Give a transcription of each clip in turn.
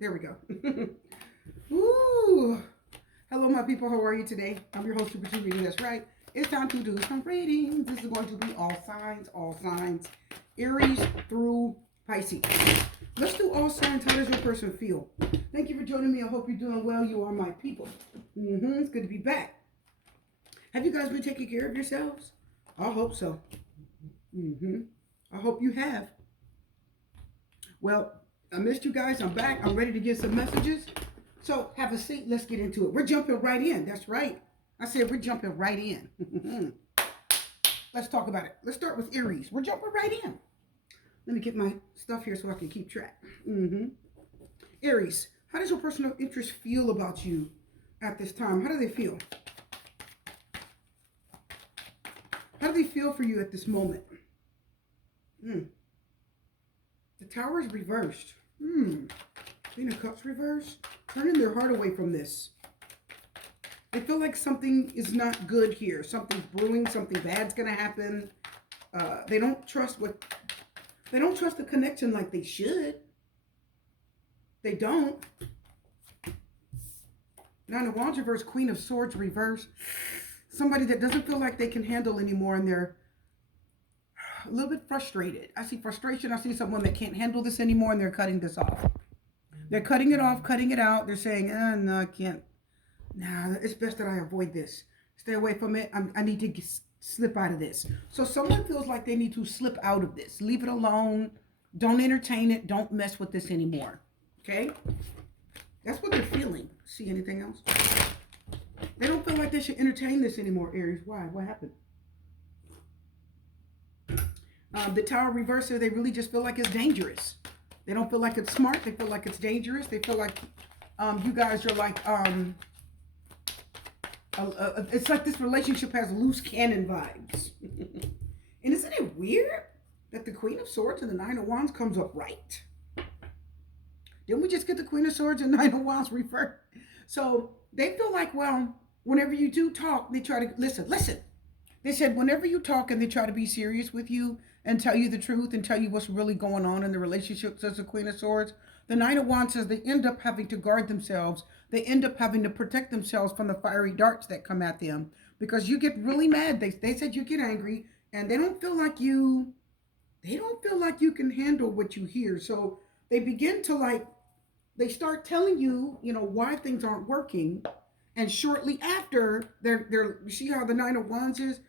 There we go. Ooh. Hello, my people. How are you today? I'm your host, Super Two Reading. That's right. It's time to do some readings. This is going to be all signs, Aries through Pisces. Let's do all signs. How does your person feel? Thank you for joining me. I hope you're doing well. You are my people. It's good to be back. Have you guys been taking care of yourselves? I hope so. I hope you have. Well, I missed you guys. I'm back. I'm ready to get some messages. So have a seat. Let's get into it. We're jumping right in. That's right. I said we're jumping right in. Let's talk about it. Let's start with Aries. We're jumping right in. Let me get my stuff here so I can keep track. Aries, how does your personal interest feel about you at this time? How do they feel? How do they feel for you at this moment? The Tower is reversed. Queen of Cups reversed. Turning their heart away from this. They feel like something is not good here. Something's brewing. Something bad's gonna happen. They don't trust the connection like they should. They don't. Nine of Wands reverse, Queen of Swords reverse. Somebody that doesn't feel like they can handle anymore, and they're a little bit frustrated. I see frustration. I see someone that can't handle this anymore, and they're cutting this off. They're cutting it off, cutting it out. They're saying, no, I can't. Nah, it's best that I avoid this. Stay away from it. I need to slip out of this. So someone feels like they need to slip out of this. Leave it alone. Don't entertain it. Don't mess with this anymore. Okay? That's what they're feeling. See anything else? They don't feel like they should entertain this anymore, Aries. Why? What happened? The Tower reversal, they really just feel like it's dangerous. They don't feel like it's smart. They feel like it's dangerous. They feel like you guys are like, it's like this relationship has loose cannon vibes. And isn't it weird that the Queen of Swords and the Nine of Wands comes up right? Didn't we just get the Queen of Swords and Nine of Wands reversed? So they feel like, well, whenever you do talk, they try to, listen. They said whenever you talk and they try to be serious with you and tell you the truth and tell you what's really going on in the relationship, says the Queen of Swords, the Nine of Wands says they end up having to guard themselves. They end up having to protect themselves from the fiery darts that come at them because you get really mad. They said you get angry and they don't feel like you can handle what you hear. So they begin to they start telling you, why things aren't working. And shortly after, they're you see how the Nine of Wands is?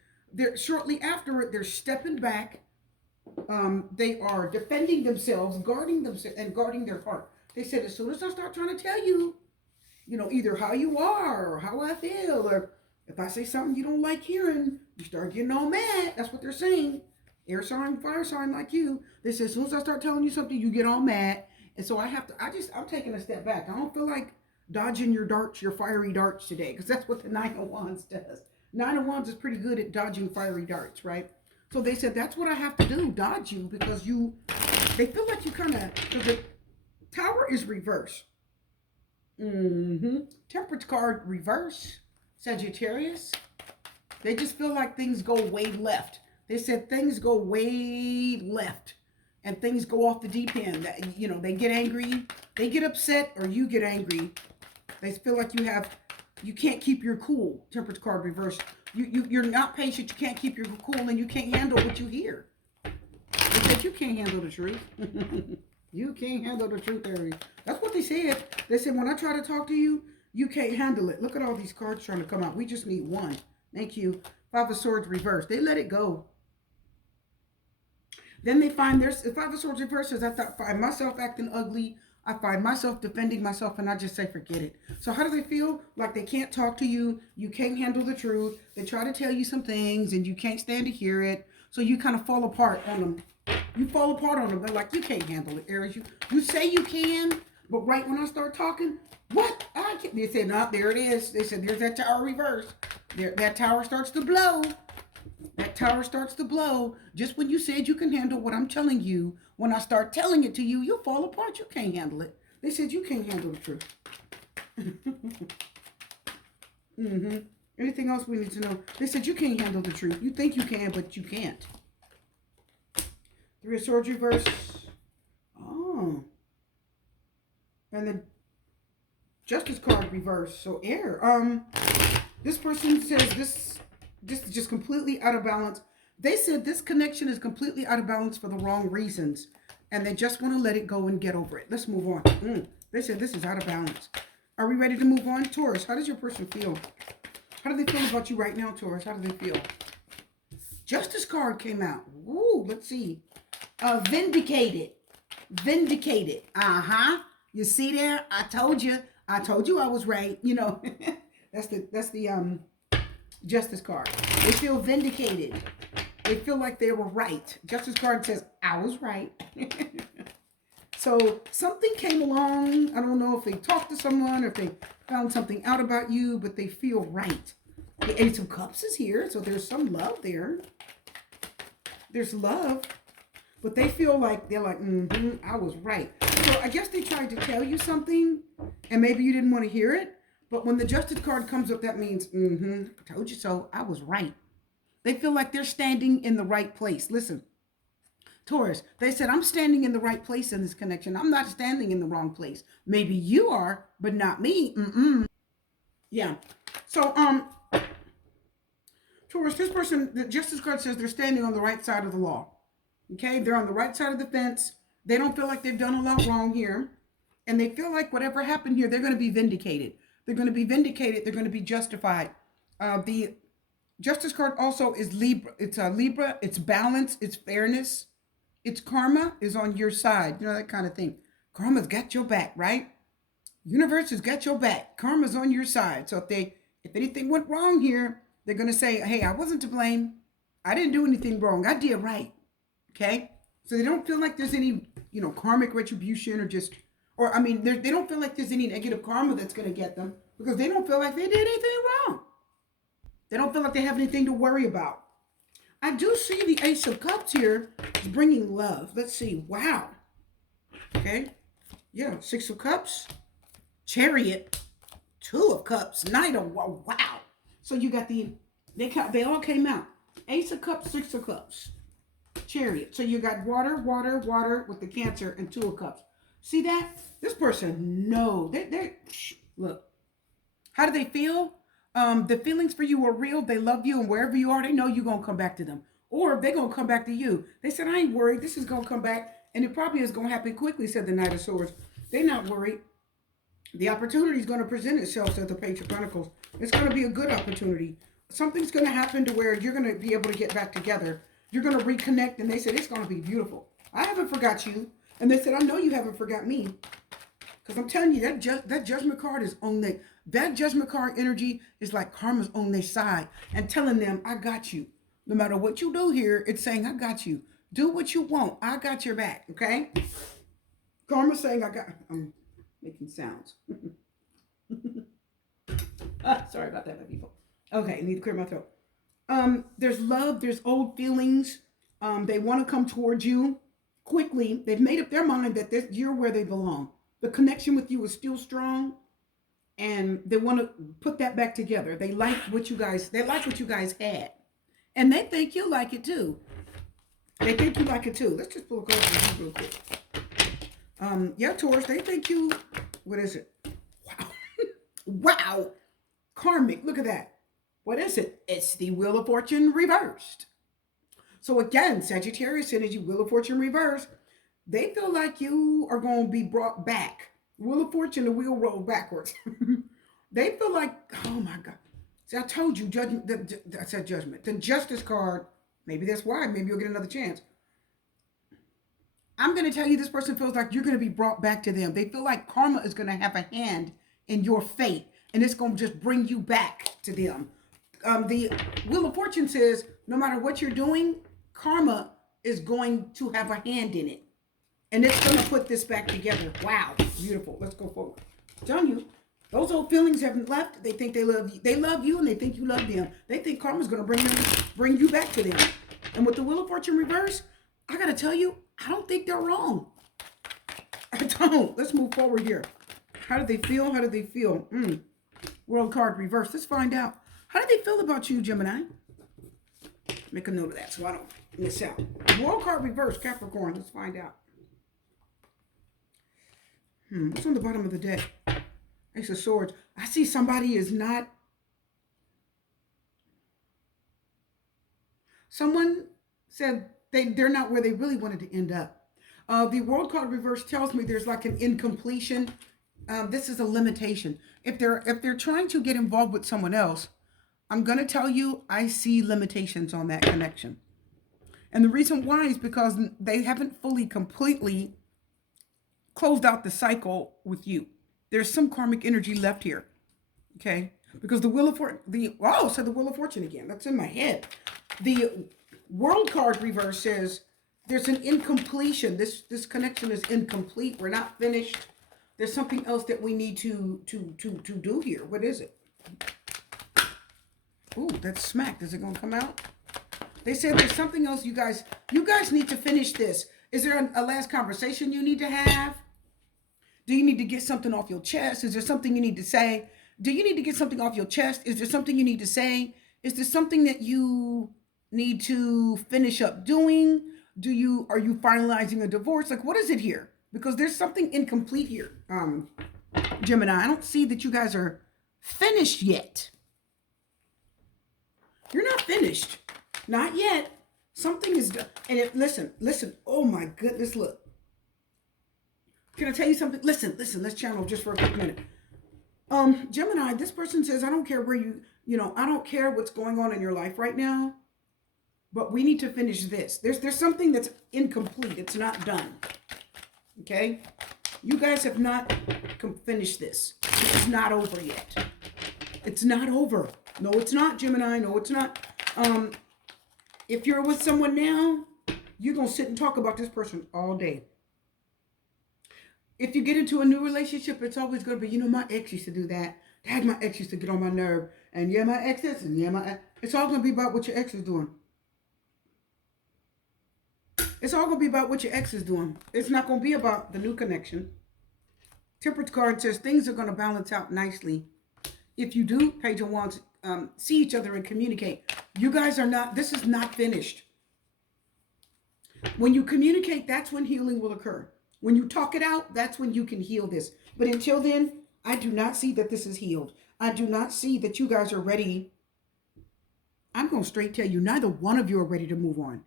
Shortly after it, they're stepping back. They are defending themselves, guarding themselves, and guarding their heart. They said, as soon as I start trying to tell you, either how you are or how I feel, or if I say something you don't like hearing, you start getting all mad. That's what they're saying. Air sign, fire sign like you. They said, as soon as I start telling you something, you get all mad. And so I'm taking a step back. I don't feel like dodging your darts, your fiery darts today, because that's what the Nine of Wands does. Nine of Wands is pretty good at dodging fiery darts, right? So they said, that's what I have to do, dodge you, because they feel like you because the Tower is reversed. Temperance card reverse, Sagittarius. They just feel like things go way left. They said things go way left and things go off the deep end. They get angry, they get upset, or you get angry. They feel like you can't keep your cool. Temperance card reversed. You're not patient. You can't keep your cool, and you can't handle what you hear. They said you can't handle the truth. You can't handle the truth, Aries. That's what they said. They said when I try to talk to you, you can't handle it. Look at all these cards trying to come out. We just need one. Thank you. Five of Swords reversed. They let it go. Then they find there's Five of Swords reversed. I find myself acting ugly. I find myself defending myself, and I just say, forget it. So how do they feel? Like they can't talk to you. You can't handle the truth. They try to tell you some things, and you can't stand to hear it. So you kind of fall apart on them. You fall apart on them. They're like, you can't handle it, Aries. You say you can, but right when I start talking, what? I can't. They said, no, there it is. They said, there's that Tower reverse. That Tower starts to blow. That Tower starts to blow. Just when you said you can handle what I'm telling you, when I start telling it to you, you'll fall apart. You can't handle it. They said you can't handle the truth. Anything else we need to know? They said you can't handle the truth. You think you can, but you can't. Three of Swords reverse. Oh. And the Justice card reversed. So air. This person says this is just completely out of balance. They said this connection is completely out of balance for the wrong reasons. And they just want to let it go and get over it. Let's move on. They said this is out of balance. Are we ready to move on? Taurus, how does your person feel? How do they feel about you right now, Taurus? How do they feel? Justice card came out. Ooh, let's see. Vindicated. Vindicated. You see there? I told you I was right. You know, that's the Justice card. They feel vindicated. They feel like they were right. Justice card says, I was right. So something came along. I don't know if they talked to someone or if they found something out about you, but they feel right. The Ace of Cups is here, so there's some love there. There's love. But they feel like, they're like, I was right. So I guess they tried to tell you something, and maybe you didn't want to hear it. But when the Justice card comes up, that means, I told you so, I was right. They feel like they're standing in the right place. Listen, Taurus, they said, I'm standing in the right place in this connection. I'm not standing in the wrong place. Maybe you are, but not me. Yeah. So, Taurus, this person, the Justice card says they're standing on the right side of the law. Okay? They're on the right side of the fence. They don't feel like they've done a lot wrong here. And they feel like whatever happened here, they're going to be vindicated. They're going to be vindicated. They're going to be justified. The Justice card also is Libra. It's Libra. It's balance. It's fairness. It's karma is on your side. You know, that kind of thing. Karma's got your back, right? Universe has got your back. Karma's on your side. So if anything went wrong here, they're going to say, hey, I wasn't to blame. I didn't do anything wrong. I did right. Okay? So they don't feel like there's any, karmic retribution they don't feel like there's any negative karma that's going to get them because they don't feel like they did anything wrong. They don't feel like they have anything to worry about. I do see the Ace of Cups here is bringing love. Let's see. Wow. Okay. Yeah. 6 of Cups. Chariot. 2 of Cups. Knight of Wow. So you got they all came out. Ace of Cups, 6 of Cups. Chariot. So you got water with the Cancer and 2 of Cups. See that? This person, no. They look. How do they feel? The feelings for you are real. They love you, and wherever you are, they know you're going to come back to them. Or they're going to come back to you. They said, I ain't worried. This is going to come back, and it probably is going to happen quickly, said the Knight of Swords. They're not worried. The opportunity is going to present itself, said the Page of Pentacles. It's going to be a good opportunity. Something's going to happen to where you're going to be able to get back together. You're going to reconnect, and they said, it's going to be beautiful. I haven't forgot you. And they said, I know you haven't forgot me. Because I'm telling you, that Judgment card is on that Judgment card energy is like karma's on their side and telling them, I got you. No matter what you do here, it's saying, I got you. Do what you want. I got your back, okay? Karma's saying, I'm making sounds. Sorry about that, my people. Okay, I need to clear my throat. There's love. There's old feelings. They want to come towards you quickly. They've made up their mind that you're where they belong. The connection with you is still strong, and they want to put that back together. They like what you guys had, and they think you like it too. They think you like it too. Let's just pull a card for you real quick. Yeah, Taurus, they think you. What is it? Wow, wow, karmic. Look at that. What is it? It's the Wheel of Fortune reversed. So again, Sagittarius energy, Wheel of Fortune reversed. They feel like you are going to be brought back. Wheel of Fortune, the wheel rolled backwards. They feel like, oh my God. See, I told you, judgment. I said judgment. The Justice card, maybe that's why. Maybe you'll get another chance. I'm going to tell you, this person feels like you're going to be brought back to them. They feel like karma is going to have a hand in your fate, and it's going to just bring you back to them. The Wheel of Fortune says, no matter what you're doing, karma is going to have a hand in it. And it's going to put this back together. Wow. Beautiful. Let's go forward. I'm telling you, those old feelings haven't left. They think they love you. They love you, and they think you love them. They think karma's going to bring you back to them. And with the Wheel of Fortune reverse, I got to tell you, I don't think they're wrong. I don't. Let's move forward here. How do they feel? How do they feel? World card reverse. Let's find out. How do they feel about you, Gemini? Make a note of that so I don't miss out. World card reverse, Capricorn. Let's find out. What's on the bottom of the deck? Ace of Swords. I see somebody is not. Someone said they're not where they really wanted to end up. The World card reverse tells me there's like an incompletion. This is a limitation. If they're trying to get involved with someone else, I'm going to tell you I see limitations on that connection. And the reason why is because they haven't fully, completely closed out the cycle with you. There's some karmic energy left here. Okay? Because the Wheel of Fortune, the Wheel of Fortune again. That's in my head. The World card reverse says there's an incompletion. This connection is incomplete. We're not finished. There's something else that we need to do here. What is it? Ooh, that's smacked. Is it going to come out? They said there's something else you guys need to finish this. Is there a last conversation you need to have? Do you need to get something off your chest? Is there something you need to say? Do you need to get something off your chest? Is there something you need to say? Is there something that you need to finish up doing? Are you finalizing a divorce? Like, what is it here? Because there's something incomplete here. Gemini, I don't see that you guys are finished yet. You're not finished. Not yet. Something is done. And listen. Oh my goodness, look. Can I tell you something? Listen, let's channel just for a quick minute. Gemini, this person says, I don't care where I don't care what's going on in your life right now, but we need to finish this. There's something that's incomplete. It's not done. Okay? You guys have not finished this. It's not over yet. It's not over. No, it's not, Gemini. No, it's not. If you're with someone now, you're going to sit and talk about this person all day. If you get into a new relationship, it's always going to be, my ex used to do that. Dad, my ex used to get on my nerve. And yeah, my ex this, and yeah, my ex. It's all going to be about what your ex is doing. It's all going to be about what your ex is doing. It's not going to be about the new connection. Temperance card says things are going to balance out nicely. If you do, Page of Wands, see each other and communicate. You guys are not, this is not finished. When you communicate, that's when healing will occur. When you talk it out, that's when you can heal this. But until then, I do not see that this is healed. I do not see that you guys are ready. I'm going to straight tell you, neither one of you are ready to move on.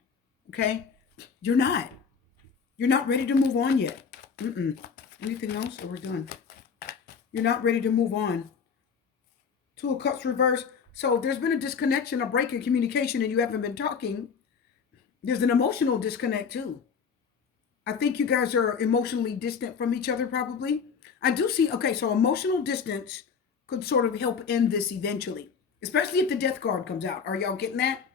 Okay? You're not. You're not ready to move on yet. Anything else? Or we're done. You're not ready to move on. Two of Cups reverse. So there's been a disconnection, a break in communication, and you haven't been talking. There's an emotional disconnect too. I think you guys are emotionally distant from each other probably. I do see, okay, so emotional distance could sort of help end this eventually, especially if the Death card comes out. Are y'all getting that?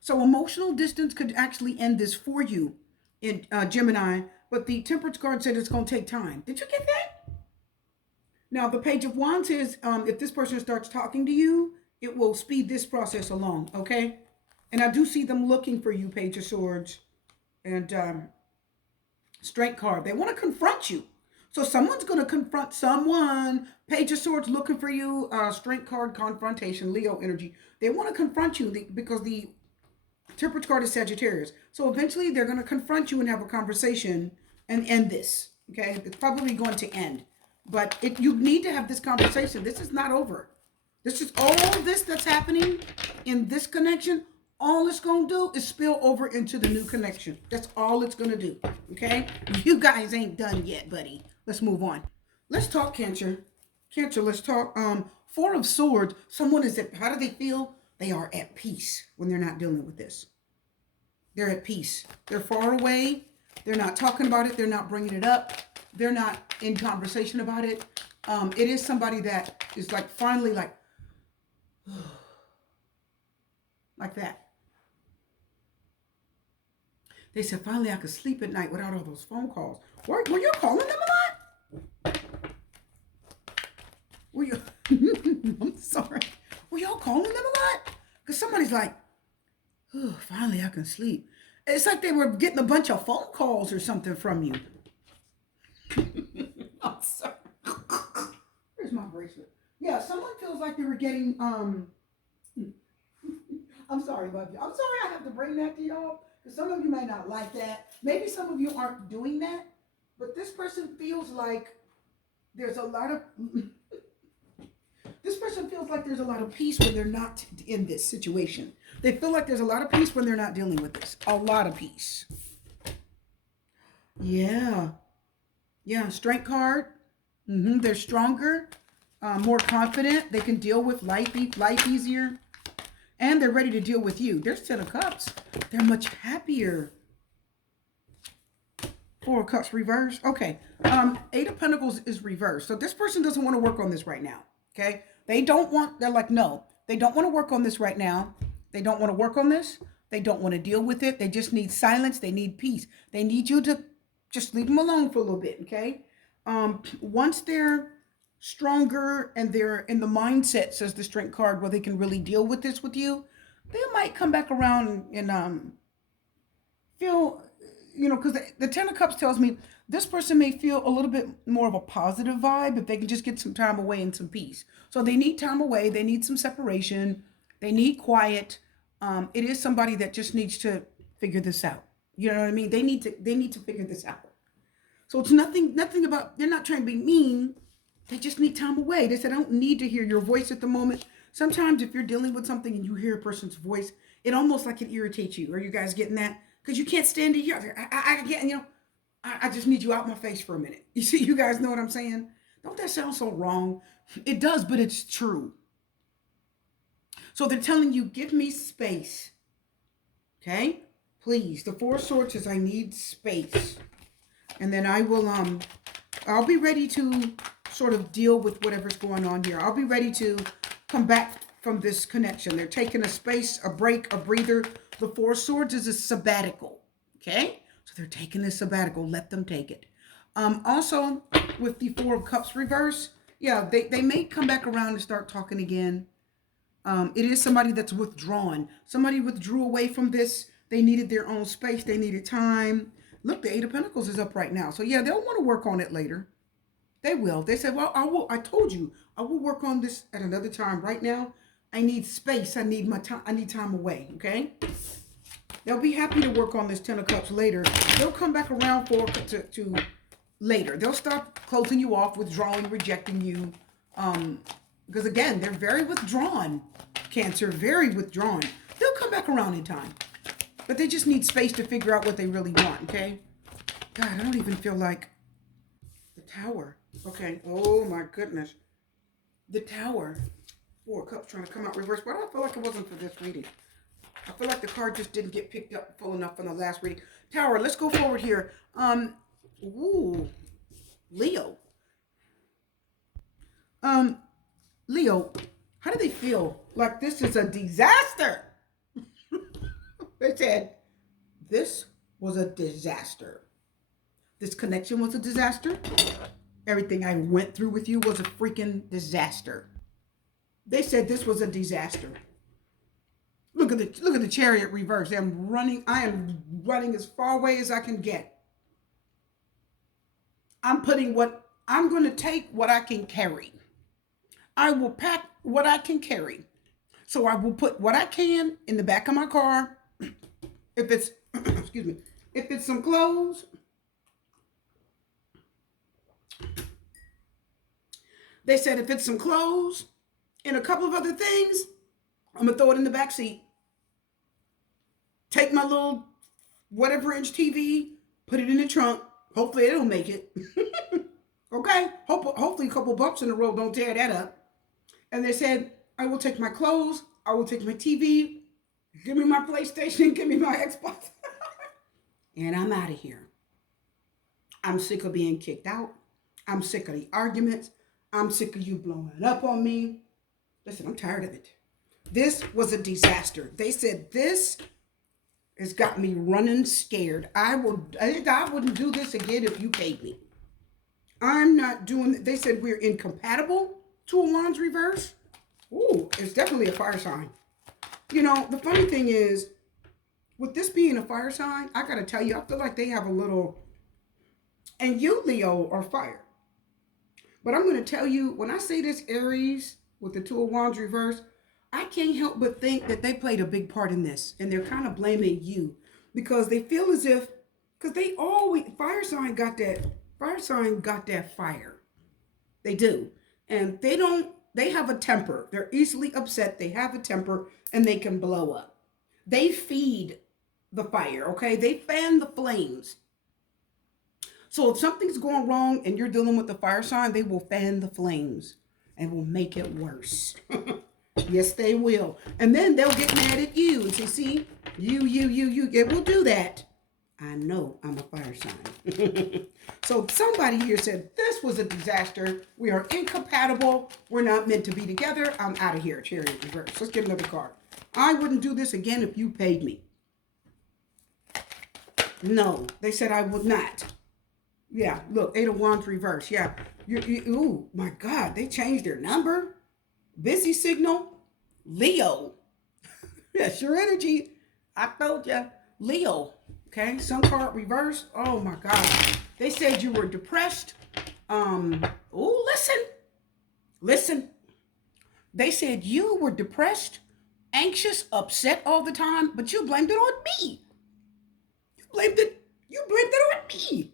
So emotional distance could actually end this for you in Gemini, but the Temperance card said it's going to take time. Did you get that? Now, the Page of Wands says if this person starts talking to you, it will speed this process along, okay? And I do see them looking for you, Page of Swords. And Strength card. They want to confront you. So someone's going to confront someone. Page of Swords looking for you. Strength card, confrontation, Leo energy. They want to confront you because the Temperance card is Sagittarius. So eventually they're going to confront you and have a conversation and end this. Okay? It's probably going to end. But you need to have this conversation. This is not over. This is all this that's happening in this connection. All it's going to do is spill over into the new connection. That's all it's going to do. Okay? You guys ain't done yet, buddy. Let's move on. Let's talk Cancer. Cancer, let's talk. Four of Swords. Someone is at, how do they feel? They are at peace when they're not dealing with this. They're at peace. They're far away. They're not talking about it. They're not bringing it up. They're not in conversation about it. It is somebody that is like finally like that. They said, finally I could sleep at night without all those phone calls. Were you calling them a lot? Were you? I'm sorry. Were y'all calling them a lot? Because somebody's like, oh, finally I can sleep. It's like they were getting a bunch of phone calls or something from you. I'm sorry. Where's my bracelet? Yeah, someone feels like they were getting, I'm sorry about you. I'm sorry I have to bring that to y'all. Because some of you may not like that. Maybe some of you aren't doing that. But this person feels like There's a lot of, this person feels like there's a lot of peace when they're not in this situation. They feel like there's a lot of peace when they're not dealing with this. A lot of peace. Yeah. Yeah. Strength card. They're stronger, more confident. They can deal with life easier. And they're ready to deal with you. There's 10 of Cups. They're much happier. 4 of Cups reversed. Okay. 8 of Pentacles is reversed. So this person doesn't want to work on this right now. Okay. They're like, no. They don't want to work on this right now. They don't want to work on this. They don't want to deal with it. They just need silence. They need peace. They need you to just leave them alone for a little bit. Okay. Once they're stronger and they're in the mindset, says the Strength card, where they can really deal with this with you, they might come back around and feel, because the 10 of Cups tells me this person may feel a little bit more of a positive vibe if they can just get some time away and some peace. So they need time away. They need some separation. They need quiet. It is somebody that just needs to figure this out. You know what I mean? They need to figure this out. So it's nothing about, they're not trying to be mean. They just need time away. They said, I don't need to hear your voice at the moment. Sometimes if you're dealing with something and you hear a person's voice, it almost like it irritates you. Are you guys getting that? Because you can't stand to hear. I can't, I just need you out my face for a minute. You see, you guys know what I'm saying? Don't that sound so wrong? It does, but it's true. So they're telling you, give me space. Okay? Please. The 4 of Swords says, I need space. And then I will, I'll be ready to sort of deal with whatever's going on here. I'll be ready to come back from this connection. They're taking a space, a break, a breather. The 4 of Swords is a sabbatical. Okay? So they're taking a sabbatical. Let them take it. Also, with the 4 of Cups reverse, yeah, they may come back around and start talking again. It is somebody that's withdrawn. Somebody withdrew away from this. They needed their own space. They needed time. Look, the 8 of Pentacles is up right now. So yeah, they'll want to work on it later. They will. They said, well, I told you, I will work on this at another time. Right now, I need space. I need my time. I need time away. Okay. They'll be happy to work on this 10 of Cups later. They'll come back around to later. They'll stop closing you off, withdrawing, rejecting you. Because again, they're very withdrawn. Cancer, very withdrawn. They'll come back around in time. But they just need space to figure out what they really want, okay? God, I don't even feel like the Tower. Okay, oh my goodness. The Tower. 4 of Cups trying to come out reverse. Why do I feel like it wasn't for this reading? I feel like the card just didn't get picked up full enough from the last reading. Tower, let's go forward here. Ooh, Leo. Leo, how do they feel? Like this is a disaster. They said, this was a disaster. This connection was a disaster. Everything I went through with you was a freaking disaster. They said this was a disaster. Look at the Chariot reverse. I am running as far away as I can get. I'm going to take what I can carry. I will pack what I can carry. So I will put what I can in the back of my car. If it's, excuse me, if it's some clothes, they said if it's some clothes and a couple of other things, I'm going to throw it in the back seat. Take my little whatever inch TV, put it in the trunk. Hopefully it'll make it. Okay? Hopefully a couple bumps in the road don't tear that up. And they said, I will take my clothes. I will take my TV. Give me my PlayStation. Give me my Xbox. And I'm out of here. I'm sick of being kicked out. I'm sick of the arguments. I'm sick of you blowing up on me. Listen, I'm tired of it. This was a disaster. They said this has got me running scared. I wouldn't do this again if you paid me. I'm not doing it. They said we're incompatible. 2 of Wands reverse. Ooh, it's definitely a fire sign. You know, the funny thing is, with this being a fire sign, I got to tell you, I feel like they have a little, and you, Leo, are fire. But I'm going to tell you, when I say this Aries with the 2 of Wands reverse, I can't help but think that they played a big part in this. And they're kind of blaming you because they feel as if, because they always, fire sign got that fire. They do. And they have a temper. They're easily upset. They have a temper and they can blow up. They feed the fire, okay? They fan the flames. So if something's going wrong and you're dealing with the fire sign, they will fan the flames and will make it worse. Yes, they will. And then they'll get mad at you and say, see, you, it will do that. I know I'm a fire sign. So somebody here said, this was a disaster. We are incompatible. We're not meant to be together. I'm out of here. Chariot reverse. Let's get another card. I wouldn't do this again if you paid me. No, they said I would not. Yeah, look, Eight of Wands reverse. Yeah. Ooh, my God, they changed their number. Busy signal. Leo. That's your energy. I told you. Leo. Okay, Sun card reverse. Oh my God. They said you were depressed. Oh, listen. They said you were depressed, anxious, upset all the time, but you blamed it on me. You blamed it on me.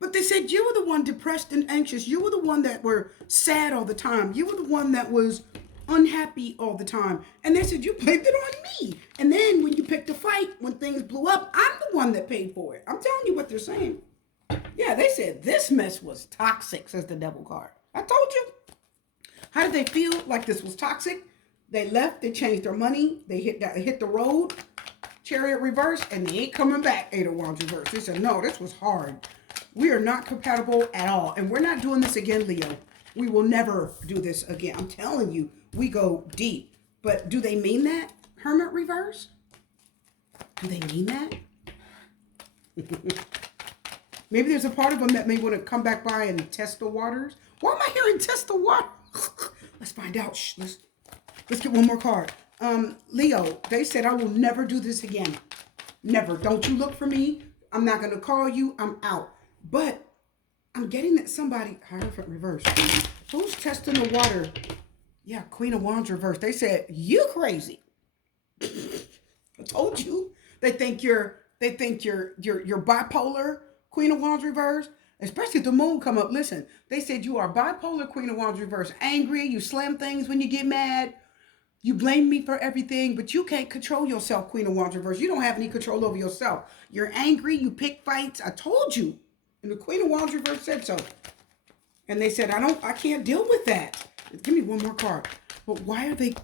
But they said you were the one depressed and anxious. You were the one that were sad all the time. You were the one that was unhappy all the time. And they said you blamed it on me. And then when you picked a fight, when things blew up, I'm the one that paid for it. I'm telling you what they're saying. Yeah, they said this mess was toxic, says the Devil card. I told you. How did they feel like this was toxic? They left, they changed their money, they hit the road, Chariot reverse, and they ain't coming back, Eight of Wands reverse. They said, no, this was hard. We are not compatible at all. And we're not doing this again, Leo. We will never do this again. I'm telling you, we go deep. But do they mean that? Hermit reverse? Do they mean that? Maybe there's a part of them that may want to come back by and test the waters. Why am I hearing test the water? Let's find out. Shh, let's get one more card. Leo, they said, I will never do this again. Never. Don't you look for me. I'm not going to call you. I'm out. But I'm getting that somebody, Hierophant reverse. Who's testing the water? Yeah, Queen of Wands reverse. They said, you crazy. I told you. They think you're bipolar, Queen of Wands reverse. Especially if the moon come up. Listen, they said you are bipolar, Queen of Wands reverse. Angry, you slam things when you get mad. You blame me for everything, but you can't control yourself, Queen of Wands reverse. You don't have any control over yourself. You're angry, you pick fights. I told you. And the Queen of Wands reverse said so. And they said, I can't deal with that. Give me one more card. But why are they...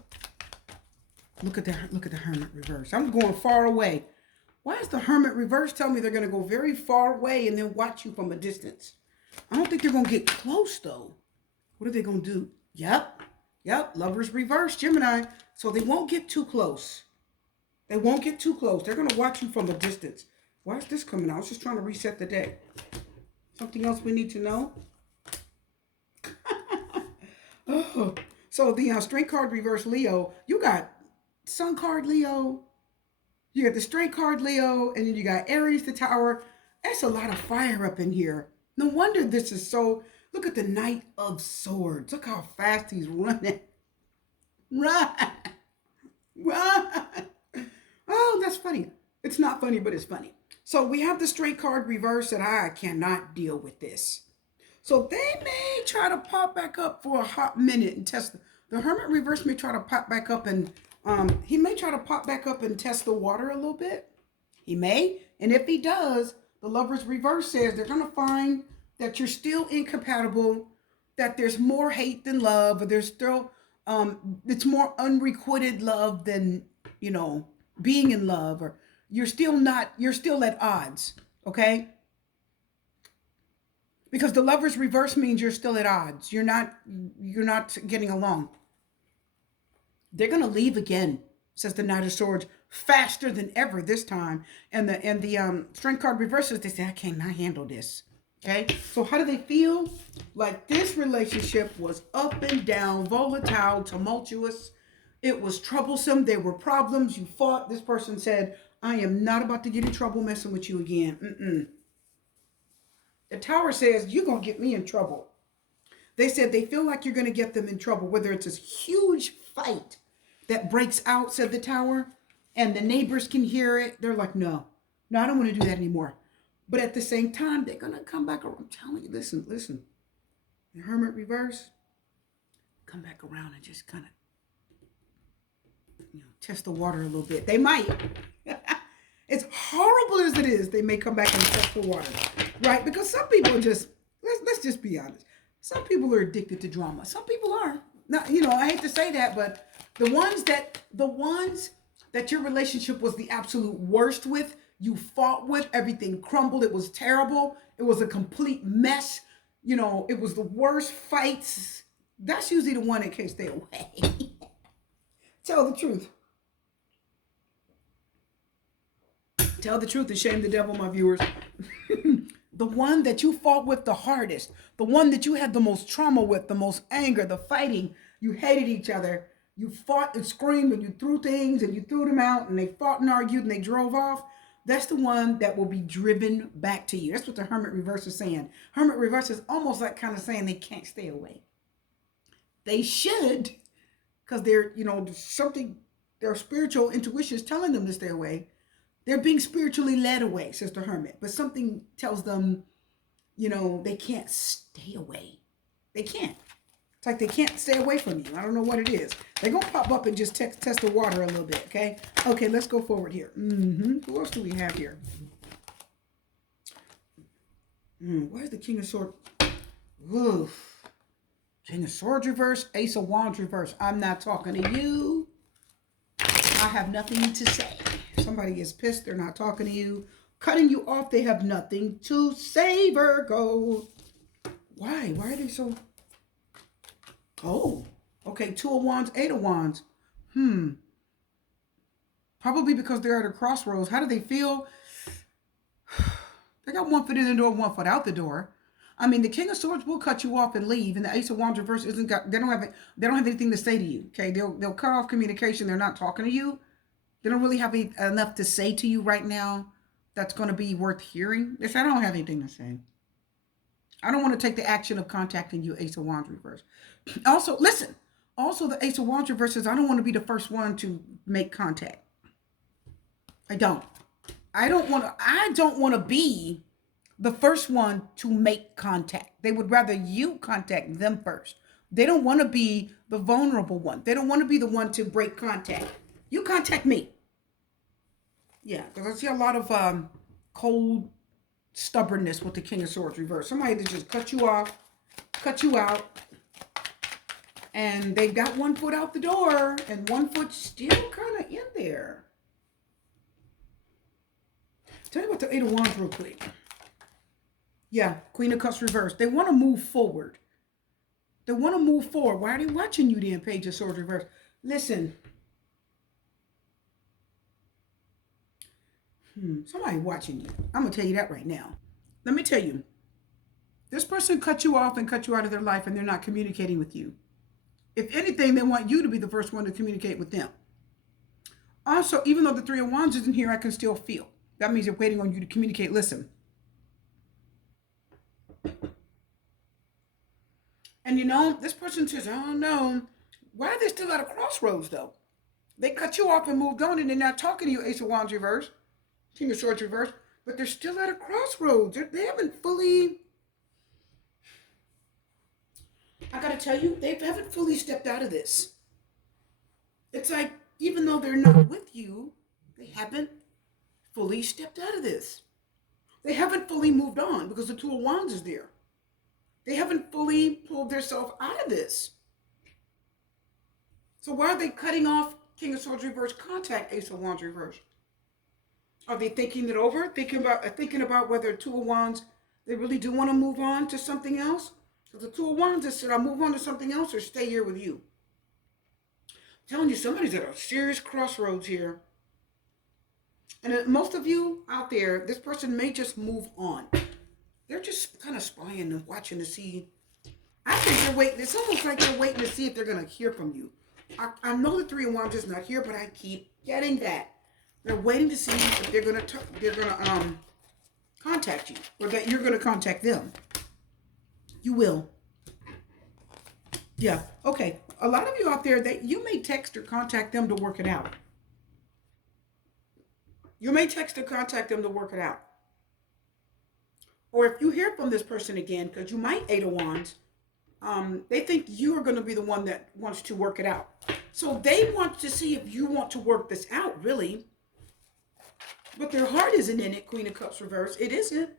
Look at the Hermit reverse. I'm going far away. Why is the Hermit reverse telling me they're going to go very far away and then watch you from a distance? I don't think they're going to get close, though. What are they going to do? Yep. Lovers reverse, Gemini. So they won't get too close. They won't get too close. They're going to watch you from a distance. Why is this coming out? I was just trying to reset the day. Something else we need to know? Oh. So the Strength card reverse, Leo. You got Sun card, Leo. You got the Strength card, Leo, and then you got Aries, the Tower. That's a lot of fire up in here. No wonder this is so... Look at the Knight of Swords. Look how fast he's running. Run! Oh, that's funny. It's not funny, but it's funny. So we have the Strength card reverse, and I cannot deal with this. So they may try to pop back up for a hot minute and test... The Hermit reverse may try to pop back up and... he may try to pop back up and test the water a little bit. He may. And if he does, the Lovers reverse says they're going to find that you're still incompatible, that there's more hate than love, or there's still, it's more unrequited love than, being in love, or you're still at odds, okay? Because the Lovers reverse means you're still at odds. You're not getting along. They're going to leave again, says the Knight of Swords, faster than ever this time. And the Strength card reverses, they say, I cannot handle this. Okay, so how do they feel? Like this relationship was up and down, volatile, tumultuous. It was troublesome. There were problems. You fought. This person said, I am not about to get in trouble messing with you again. The Tower says, you're going to get me in trouble. They said they feel like you're going to get them in trouble, whether it's this huge fight that breaks out, said the Tower, and the neighbors can hear it. They're like, no, I don't want to do that anymore. But at the same time, they're going to come back around. I'm telling you, listen. The Hermit reverse. Come back around and just kind of, test the water a little bit. They might. As horrible as it is, they may come back and test the water, right? Because some people are just, let's just be honest. Some people are addicted to drama. Some people are. Not, I hate to say that, but the ones that your relationship was the absolute worst with, you fought with, everything crumbled, it was terrible, it was a complete mess, it was the worst fights. That's usually the one that can't stay away. Tell the truth. Tell the truth and shame the devil, my viewers. The one that you fought with the hardest, the one that you had the most trauma with, the most anger, the fighting, you hated each other, you fought and screamed and you threw things and you threw them out and they fought and argued and they drove off. That's the one that will be driven back to you. That's what the Hermit reverse is saying. Hermit reverse is almost like kind of saying they can't stay away. They should, because they're, something, their spiritual intuition is telling them to stay away. They're being spiritually led away, says the Hermit. But something tells them, they can't stay away. They can't. It's like they can't stay away from you. I don't know what it is. They're going to pop up and just test the water a little bit, okay? Okay, let's go forward here. Who else do we have here? Where's the King of Swords? Oof. King of Swords reverse, Ace of Wands reverse. I'm not talking to you. I have nothing to say. Somebody is pissed. They're not talking to you. Cutting you off. They have nothing to say, Virgo. Why? Why are they so... Oh, okay. 2 of Wands, 8 of Wands. Probably because they're at a crossroads. How do they feel? They got one foot in the door, one foot out the door. I mean, the King of Swords will cut you off and leave, and the Ace of Wands reverse isn't got. They don't have anything to say to you. Okay, they'll cut off communication. They're not talking to you. They don't really have enough to say to you right now that's going to be worth hearing. They say, I don't have anything to say. I don't want to take the action of contacting you, Ace of Wands reverse. Also, listen. Also, the Ace of Wands reverse says, I don't want to be the first one to make contact. I don't want to be the first one to make contact. They would rather you contact them first. They don't want to be the vulnerable one. They don't want to be the one to break contact. You contact me. Yeah, because I see a lot of cold stubbornness with the King of Swords reverse. Somebody that just cut you off, cut you out, and they got one foot out the door and one foot still kind of in there. Tell you about the 8 of Wands real quick. Yeah, Queen of Cups reverse. They want to move forward. They want to move forward. Why are they watching you then, Page of Swords reverse? Listen. Somebody watching you. I'm going to tell you that right now. Let me tell you. This person cut you off and cut you out of their life and they're not communicating with you. If anything, they want you to be the first one to communicate with them. Also, even though the 3 of Wands isn't here, I can still feel. That means they're waiting on you to communicate. Listen. And this person says, I don't know. Why are they still at a crossroads, though? They cut you off and moved on, and they're not talking to you, Ace of Wands reverse, King of Swords reverse, but they're still at a crossroads. They haven't fully, I got to tell you, they haven't fully stepped out of this. It's like, even though they're not with you, they haven't fully stepped out of this. They haven't fully moved on because the 2 of Wands is there. They haven't fully pulled themselves out of this. So why are they cutting off King of Swords reverse contact, Ace of Wands reverse? Are they thinking it over? Thinking about whether 2 of Wands, they really do want to move on to something else? Because the 2 of Wands is, should I move on to something else or stay here with you? I'm telling you, somebody's at a serious crossroads here. And most of you out there, this person may just move on. They're just kind of spying and watching to see. I think they're waiting. It's almost like they're waiting to see if they're going to hear from you. I know the 3 of Wands is not here, but I keep getting that. They're waiting to see if they're going to contact you or that you're going to contact them. You will. Yeah. Okay. A lot of you out there, that you may text or contact them to work it out. You may text or contact them to work it out. Or if you hear from this person again, because you might 8 of Wands, They think you're going to be the one that wants to work it out. So they want to see if you want to work this out, really. But their heart isn't in it, Queen of Cups reverse. It isn't.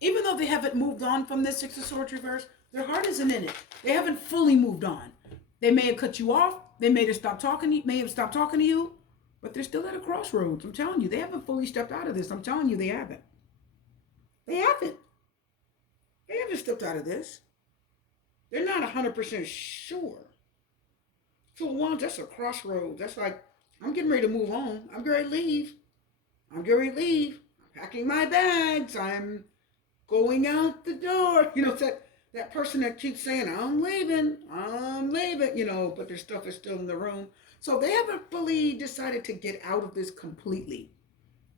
Even though they haven't moved on from this Six of Swords reverse, their heart isn't in it. They haven't fully moved on. They may have cut you off. They may have stopped talking to you, but they're still at a crossroads. I'm telling you, they haven't fully stepped out of this. I'm telling you, they haven't. They haven't. They haven't stepped out of this. They're not 100% sure. So once that's a crossroads. That's like, I'm getting ready to move on. I'm getting ready to leave. I'm packing my bags. I'm going out the door. You know, it's that person that keeps saying, I'm leaving, but their stuff is still in the room. So they haven't fully decided to get out of this completely.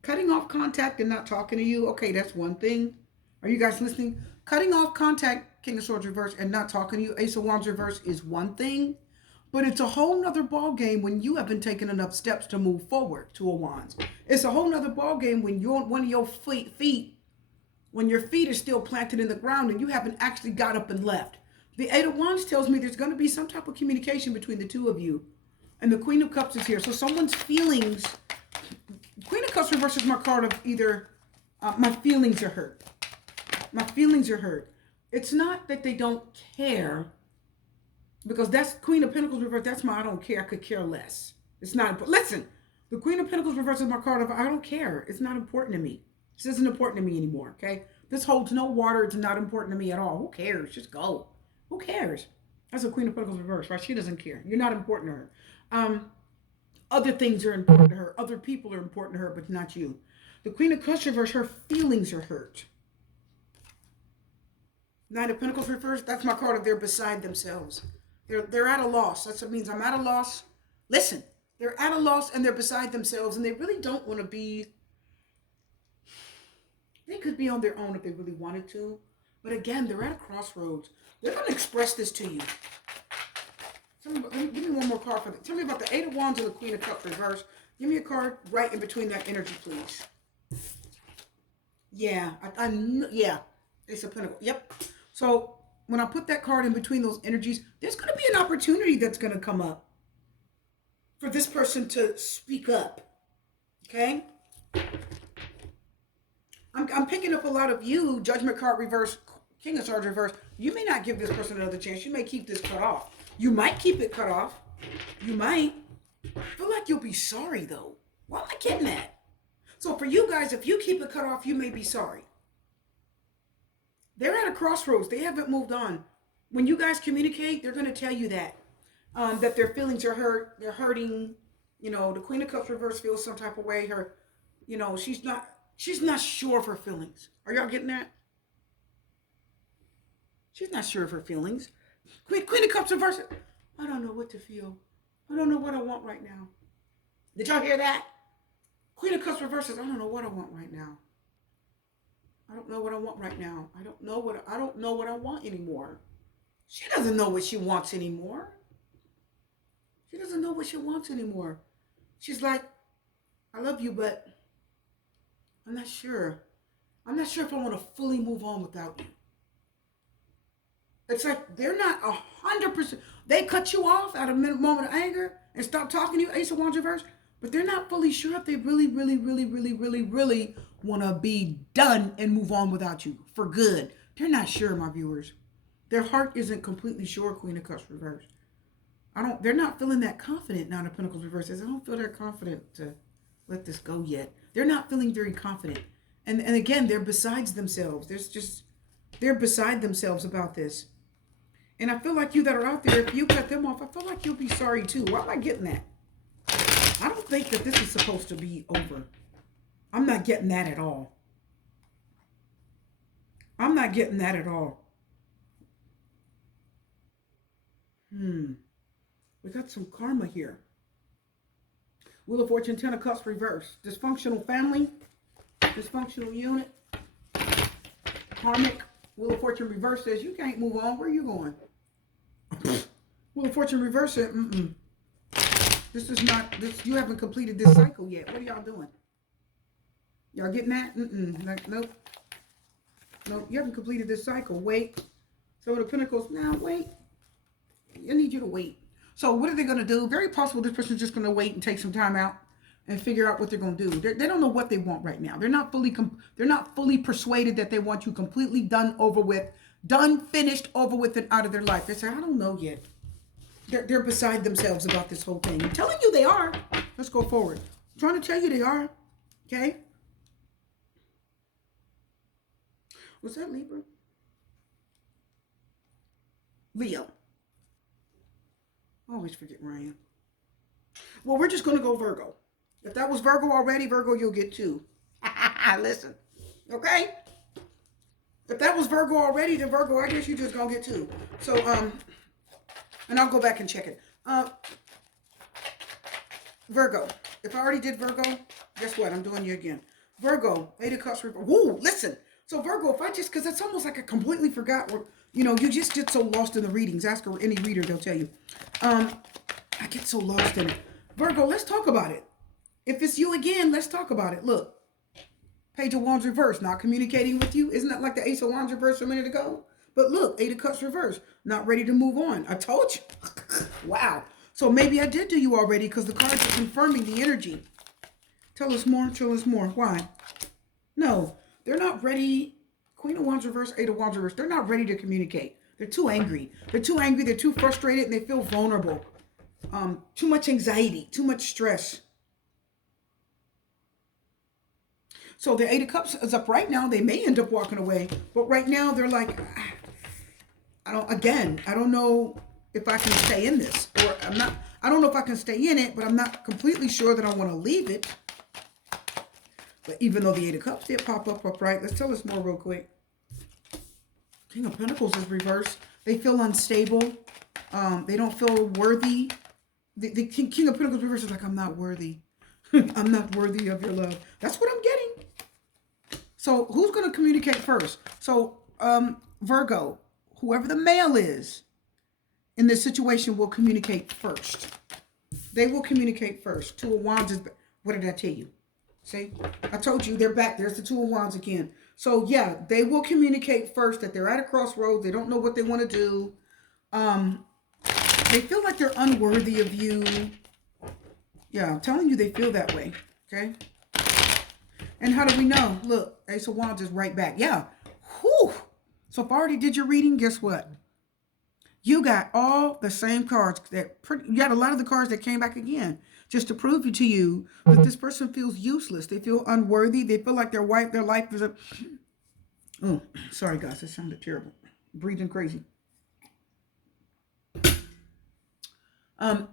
Cutting off contact and not talking to you, okay, that's one thing. Are you guys listening? Cutting off contact, King of Swords reverse, and not talking to you, Ace of Wands reverse, is one thing. But it's a whole nother ball game when you haven't taken enough steps to move forward to a Wands. It's a whole nother ball game when one of your feet, when your feet are still planted in the ground and you haven't actually got up and left. The Eight of Wands tells me there's going to be some type of communication between the two of you. And the Queen of Cups is here. So someone's feelings, Queen of Cups reverse is my card of either my feelings are hurt. My feelings are hurt. It's not that they don't care, because that's Queen of Pentacles reverse. That's my I don't care. I could care less. It's not important. Listen, the Queen of Pentacles reverse is my card of I don't care. It's not important to me. This isn't important to me anymore, okay? This holds no water. It's not important to me at all. Who cares? Just go. Who cares? That's a Queen of Pentacles reverse, right? She doesn't care. You're not important to her. Other things are important to her. Other people are important to her, but not you. The Queen of Cups reverse, her feelings are hurt. Nine of Pentacles reverse, that's my card of they're beside themselves. They're at a loss. That's what it means. I'm at a loss. Listen, they're at a loss and they're beside themselves and they really don't want to be. They could be on their own if they really wanted to. But again, they're at a crossroads. They're going to express this to you. Give me one more card for that. Tell me about the Eight of Wands and the Queen of Cups reverse. Give me a card right in between that energy, please. Yeah, yeah. Ace of Pentacles. Yep. So when I put that card in between those energies, there's going to be an opportunity that's going to come up for this person to speak up. Okay? I'm picking up a lot of you, Judgment card reverse, King of Swords reverse. You may not give this person another chance. You may keep this cut off. You might keep it cut off. You might. I feel like you'll be sorry, though. Why am I getting that? So for you guys, if you keep it cut off, you may be sorry. They're at a crossroads. They haven't moved on. When you guys communicate, they're going to tell you that. That their feelings are hurt. They're hurting. You know, the Queen of Cups reverse feels some type of way. Her, you know, she's not sure of her feelings. Are y'all getting that? She's not sure of her feelings. Queen of Cups reverse. I don't know what to feel. I don't know what I want right now. Did y'all hear that? Queen of Cups reverses. I don't know what I want right now. I don't know what I want right now. I don't know what I want anymore. She doesn't know what she wants anymore. She doesn't know what she wants anymore. She's like, I love you, but I'm not sure. I'm not sure if I want to fully move on without you. It's like they're not 100%. They cut you off at a moment of anger and stop talking to you, Ace of Wands reverse, but they're not fully sure if they really want to be done and move on without you for good. They're not sure, my viewers. Their heart isn't completely sure, Queen of Cups reverse. They're not feeling that confident, Nine of Pentacles reverse. I don't feel that confident to let this go yet. They're not feeling very confident. And again, they're besides themselves. They're beside themselves about this. And I feel like you that are out there, if you cut them off, I feel like you'll be sorry too. Why am I getting that? I don't think that this is supposed to be over. I'm not getting that at all. I'm not getting that at all. We got some karma here. Wheel of Fortune, Ten of Cups reverse. Dysfunctional family. Dysfunctional unit. Karmic. Wheel of Fortune reverse says you can't move on. Where are you going? Wheel of Fortune reverse said, This is not, you haven't completed this cycle yet. What are y'all doing? Y'all getting that? Nope. Nope, you haven't completed this cycle. Wait. So the Pentacles, now wait. I need you to wait. So what are they going to do? Very possible this person's just going to wait and take some time out and figure out what they're going to do. They don't know what they want right now. They're not fully persuaded that they want you completely done, over with, done, finished, over with, and out of their life. They say, I don't know yet. They're beside themselves about this whole thing. I'm telling you they are. Let's go forward. I'm trying to tell you they are. Okay? What's that, Libra? Leo. I always forget where I am. Well, we're just going to go Virgo. If that was Virgo already, Virgo, you'll get 2. Listen. Okay? If that was Virgo already, then Virgo, I guess you just going to get 2. So, and I'll go back and check it. Virgo. If I already did Virgo, guess what? I'm doing you again. Virgo, 8 of Cups. Woo, listen. So Virgo, if I just, because it's almost like I completely forgot where, you know, you just get so lost in the readings. Ask any reader, they'll tell you. I get so lost in it. Virgo, let's talk about it. If it's you again, let's talk about it. Look, Page of Wands reverse, not communicating with you. Isn't that like the Ace of Wands reverse a minute ago? But look, 8 of Cups reverse, not ready to move on. I told you. Wow. So maybe I did do you already because the cards are confirming the energy. Tell us more. Tell us more. Why? No, they're not ready. Queen of Wands reverse, 8 of Wands reverse. They're not ready to communicate. They're too angry. They're too angry. They're too frustrated, and they feel vulnerable. Too much anxiety. Too much stress. So the 8 of Cups is up right now. They may end up walking away, but right now they're like, I don't know if I can stay in this, or I don't know if I can stay in it, but I'm not completely sure that I want to leave it. But even though the 8 of Cups did pop up upright, let's tell us more real quick. King of Pentacles is reversed. They feel unstable. They don't feel worthy. The King of Pentacles reversed is like, I'm not worthy. I'm not worthy of your love. That's what I'm getting. So who's going to communicate first? So Virgo, whoever the male is in this situation will communicate first. They will communicate first. 2 of Wands is, what did I tell you? See, I told you they're back. There's the 2 of Wands again. So yeah, they will communicate first that they're at a crossroads. They don't know what they want to do. They feel like they're unworthy of you. Yeah, I'm telling you they feel that way. Okay. And how do we know? Look, Ace of Wands is right back. Yeah. Whew. So if I already did your reading, guess what? You got all the same cards. You got a lot of the cards that came back again. Just to prove to you that this person feels useless. They feel unworthy. They feel like their life is a... Oh, sorry guys, that sounded terrible. Breathing crazy.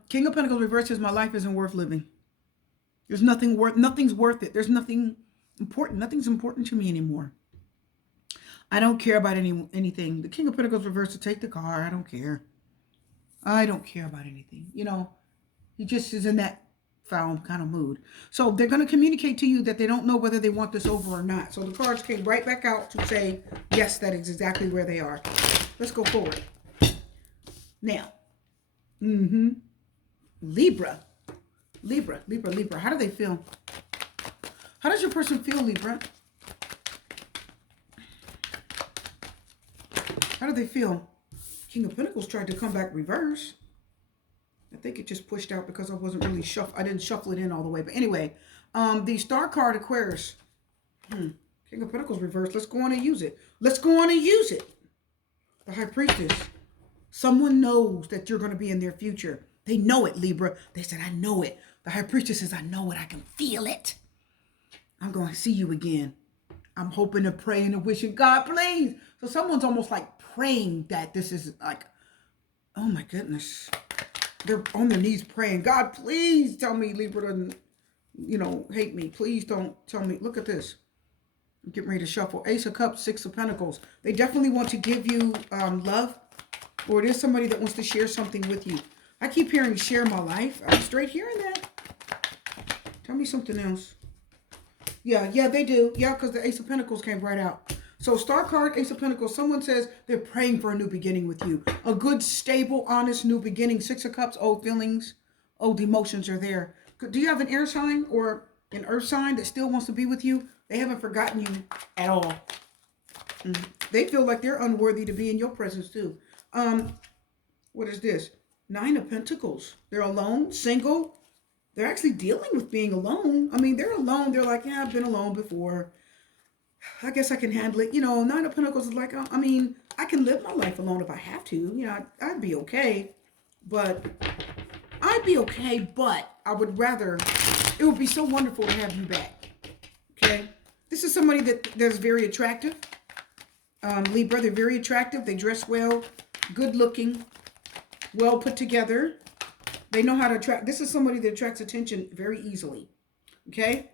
King of Pentacles reverse says, my life isn't worth living. There's nothing's worth it. There's nothing important. Nothing's important to me anymore. I don't care about anything. The King of Pentacles reverse to take the car. I don't care. I don't care about anything. You know, he just is in that foul kind of mood. So they're going to communicate to you that they don't know whether they want this over or not. So the cards came right back out to say, yes, that is exactly where they are. Let's go forward. Now, Libra. How do they feel? How does your person feel, Libra? How do they feel? King of Pentacles tried to come back reverse. I think it just pushed out because I wasn't really I didn't shuffle it in all the way. But anyway, the Star card, Aquarius. King of Pentacles reverse. Let's go on and use it. Let's go on and use it. The High Priestess. Someone knows that you're going to be in their future. They know it, Libra. They said, I know it. The High Priestess says, I know it. I can feel it. I'm going to see you again. I'm hoping and praying and wishing, God, please. So someone's almost like praying that this is like, oh my goodness. They're on their knees praying, God, please tell me Libra doesn't, hate me. Please don't tell me. Look at this. I'm getting ready to shuffle. Ace of Cups, 6 of Pentacles. They definitely want to give you love, or it is somebody that wants to share something with you. I keep hearing share my life. I'm straight hearing that. Tell me something else. Yeah, they do. Yeah, because the Ace of Pentacles came right out. So Star card, Ace of Pentacles, someone says they're praying for a new beginning with you. A good, stable, honest new beginning. 6 of Cups, old feelings, old emotions are there. Do you have an air sign or an earth sign that still wants to be with you? They haven't forgotten you at all. They feel like they're unworthy to be in your presence too. What is this? Nine of Pentacles. They're alone, single. They're actually dealing with being alone. I mean, they're alone. They're like, yeah, I've been alone before. I guess I can handle it. You know, Nine of Pentacles is like, I mean, I can live my life alone if I have to. You know, I'd be okay. But I would rather, it would be so wonderful to have you back. Okay? This is somebody that's very attractive. Libra, they're very attractive. They dress well, good looking, well put together. They know how to attract. This is somebody that attracts attention very easily. Okay?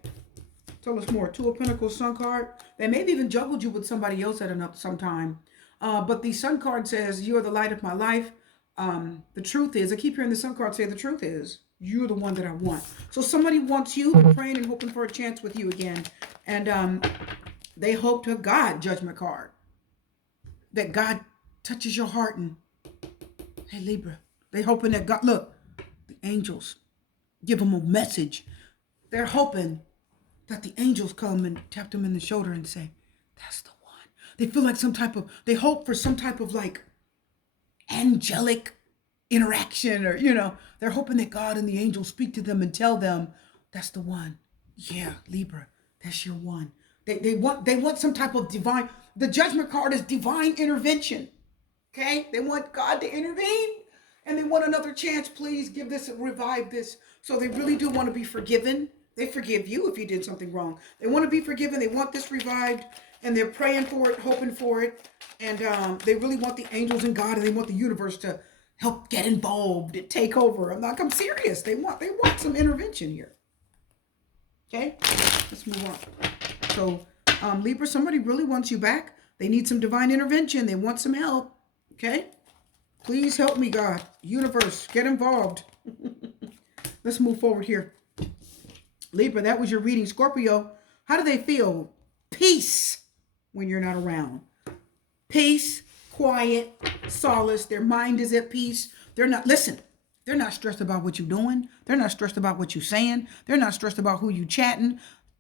Tell us more. Two of Pentacles, Sun card. They may have even juggled you with somebody else at some time. But the Sun card says, you are the light of my life. The truth is, I keep hearing the Sun card say, the truth is, you're the one that I want. So somebody wants you. They're praying and hoping for a chance with you again. And they hope to God, Judgment card, that God touches your heart. And, hey, Libra, they hoping that God, look, the angels give them a message. They're hoping that the angels come and tap them in the shoulder and say, that's the one. They feel like they hope for some type of like angelic interaction, or, you know, they're hoping that God and the angels speak to them and tell them, that's the one. Yeah, Libra, that's your one. They want some type of divine, the Judgment card is divine intervention. Okay? They want God to intervene, and they want another chance. Please give this, revive this. So they really do want to be forgiven. They forgive you if you did something wrong. They want to be forgiven. They want this revived, and they're praying for it, hoping for it. And they really want the angels and God, and they want the universe to help get involved, to take over. I'm serious. They want some intervention here. Okay? Let's move on. So, Libra, somebody really wants you back. They need some divine intervention. They want some help. Okay? Please help me, God. Universe, get involved. Let's move forward here. Libra, that was your reading. Scorpio, how do they feel? Peace when you're not around. Peace, quiet, solace. Their mind is at peace. They're not stressed about what you're doing. They're not stressed about what you're saying. They're not stressed about who you chatting,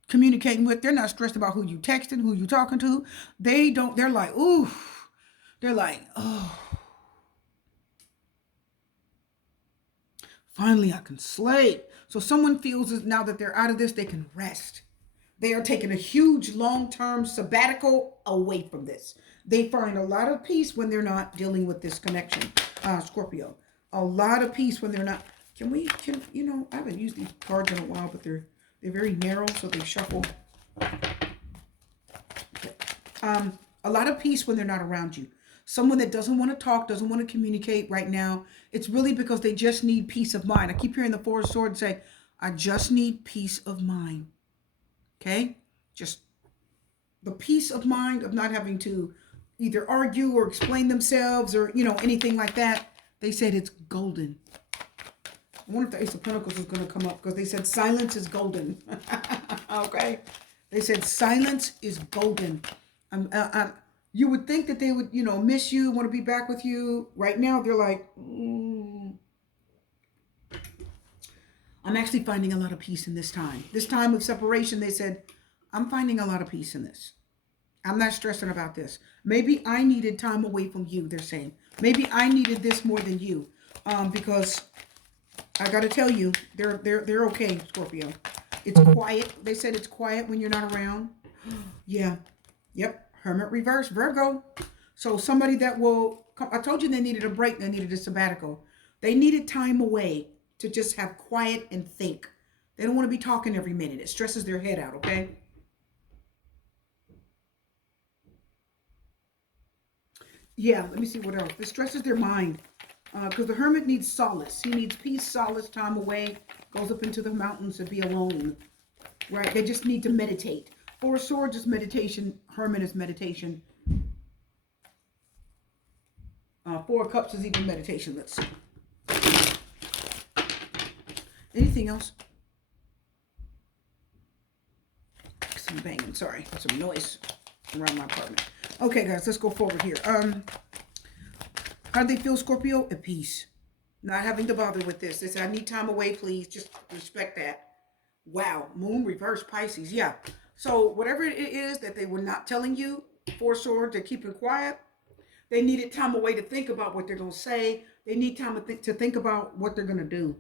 communicating with. They're not stressed about who you texting, who you talking to. They're like, ooh. They're like, oh. Finally, I can sleep. So someone feels that now that they're out of this, they can rest. They are taking a huge long-term sabbatical away from this. They find a lot of peace when they're not dealing with this connection, Scorpio. A lot of peace when they're not. I haven't used these cards in a while, but they're very narrow, so they shuffle. Okay. A lot of peace when they're not around you. Someone that doesn't want to talk, doesn't want to communicate right now, it's really because they just need peace of mind. I keep hearing the Four of Swords say, I just need peace of mind. Okay? Just the peace of mind of not having to either argue or explain themselves or, anything like that. They said it's golden. I wonder if the Ace of Pentacles is going to come up because they said silence is golden. Okay? They said silence is golden. You would think that they would, miss you, want to be back with you. Right now, they're like, I'm actually finding a lot of peace in this time. This time of separation, they said, I'm finding a lot of peace in this. I'm not stressing about this. Maybe I needed time away from you, they're saying. Maybe I needed this more than you. Because I got to tell you, they're okay, Scorpio. It's quiet. They said it's quiet when you're not around. Yeah. Yep. Hermit reverse, Virgo. So somebody that will, I told you they needed a break. They needed a sabbatical. They needed time away to just have quiet and think. They don't want to be talking every minute. It stresses their head out, okay? Yeah, let me see what else. This stresses their mind. Because the hermit needs solace. He needs peace, solace, time away. Goes up into the mountains to be alone. Right? They just need to meditate. Four of Swords is meditation. Hermit is meditation. Four of Cups is even meditation. Let's see. Anything else? Some banging. Sorry. Some noise around my apartment. Okay, guys. Let's go forward here. How do they feel, Scorpio? At peace. Not having to bother with this. They say, I need time away, please. Just respect that. Wow. Moon reverse Pisces. Yeah. So whatever it is that they were not telling you, Four of Swords, they're keeping quiet. They needed time away to think about what they're going to say. They need time to think about what they're going to do.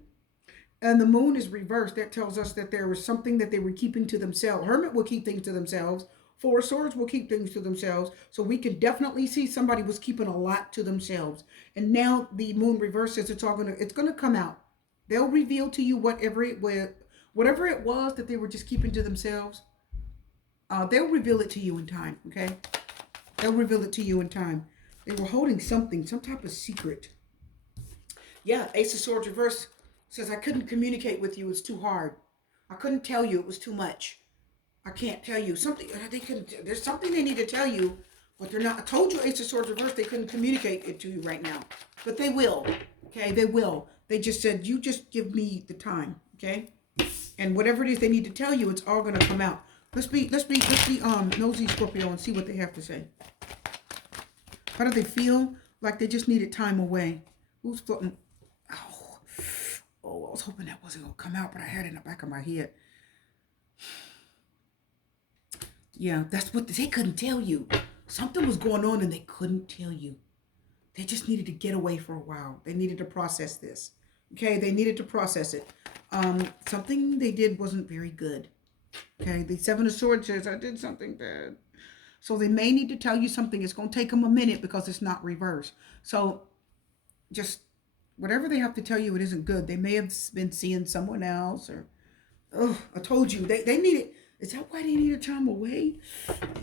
And the moon is reversed. That tells us that there was something that they were keeping to themselves. Hermit will keep things to themselves. Four of Swords will keep things to themselves. So we can definitely see somebody was keeping a lot to themselves. And now the moon reverses. It's going to come out. They'll reveal to you whatever it was that they were just keeping to themselves. They'll reveal it to you in time. Okay, they'll reveal it to you in time. They were holding something, some type of secret. Yeah, Ace of Swords reverse says, I couldn't communicate with you. It's too hard. I couldn't tell you. It was too much. I can't tell you. There's something they need to tell you, but they're not. I told you, Ace of Swords reverse, they couldn't communicate it to you right now. But they will. Okay, they will. They just said, you just give me the time. Okay? And whatever it is they need to tell you, it's all going to come out. Let's be nosy, Scorpio, and see what they have to say. How do they feel? Like they just needed time away. Who's floating? Oh, I was hoping that wasn't going to come out, but I had it in the back of my head. Yeah, that's what they couldn't tell you. Something was going on and they couldn't tell you. They just needed to get away for a while. They needed to process this. Okay, they needed to process it. Something they did wasn't very good. Okay, the Seven of Swords says, I did something bad. So they may need to tell you something. It's going to take them a minute because it's not reversed. So just whatever they have to tell you, it isn't good. They may have been seeing someone else or, oh, I told you. They needed, is that why they needed time away?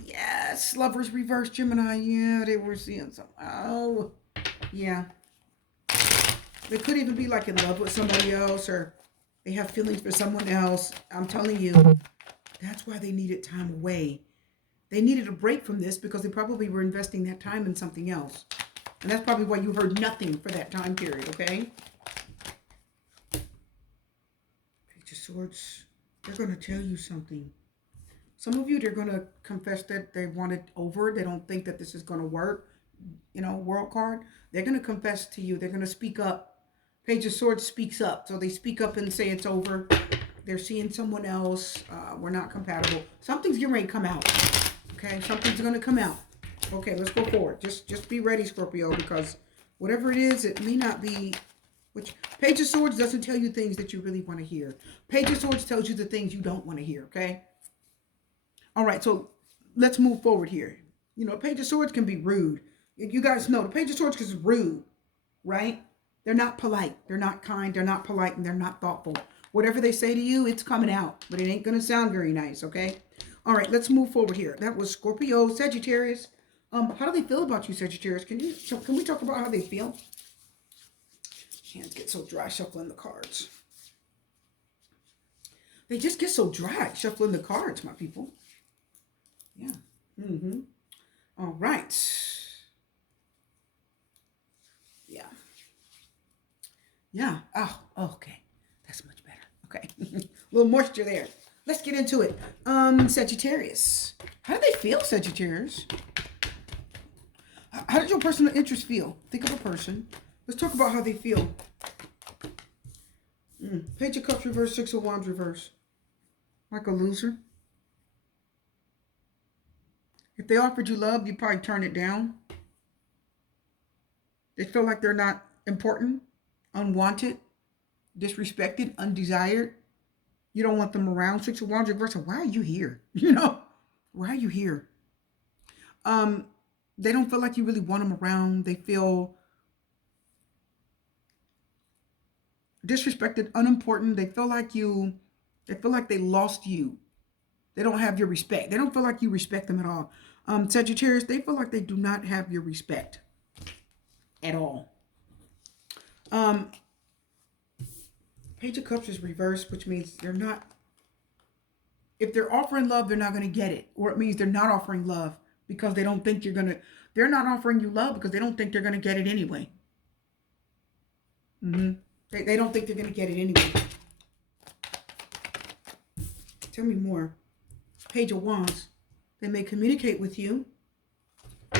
Yes, Lovers reversed, Gemini. Yeah, they were seeing something. Oh, yeah. They could even be like in love with somebody else or they have feelings for someone else. I'm telling you, that's why they needed time away. They needed a break from this because they probably were investing that time in something else. And that's probably why you heard nothing for that time period, okay? Page of Swords, they're going to tell you something. Some of you, they're going to confess that they want it over. They don't think that this is going to work. You know, World card. They're going to confess to you. They're going to speak up. Page of Swords speaks up. So they speak up and say it's over. They're seeing someone else. We're not compatible. Something's getting ready to come out. Okay, something's going to come out. Okay, let's go forward. Just be ready, Scorpio, because whatever it is, it may not be. Which Page of Swords doesn't tell you things that you really want to hear. Page of Swords tells you the things you don't want to hear, okay? All right, so let's move forward here. You know, Page of Swords can be rude. You guys know the Page of Swords is rude, right? They're not polite. They're not kind. They're not polite, and they're not thoughtful. Whatever they say to you, it's coming out, but it ain't going to sound very nice, okay? All right, let's move forward here. That was Scorpio, Sagittarius. How do they feel about you, Sagittarius? Can we talk about how they feel? Hands get so dry shuffling the cards. They just get so dry shuffling the cards, my people. Yeah. All right. Yeah. Yeah. Oh, okay. That's much better. Okay. A little moisture there. Let's get into it. Sagittarius. How do they feel, Sagittarius? How does your personal interest feel? Think of a person. Let's talk about how they feel. Page of Cups reverse, Six of Wands reverse. Like a loser. If they offered you love, you'd probably turn it down. They feel like they're not important, unwanted, disrespected, undesired. You don't want them around. Six of Wands reverse. Why are you here? You know, why are you here? They don't feel like you really want them around. They feel disrespected, unimportant. They feel like they lost you. They don't have your respect. They don't feel like you respect them at all. Sagittarius, they feel like they do not have your respect at all. Page of Cups is reversed, which means they're not, if they're offering love, they're not going to get it. Or it means they're not offering love because they don't think they're not offering you love because they don't think they're going to get it anyway. They don't think they're going to get it anyway. Tell me more. Page of Wands. They may communicate with you.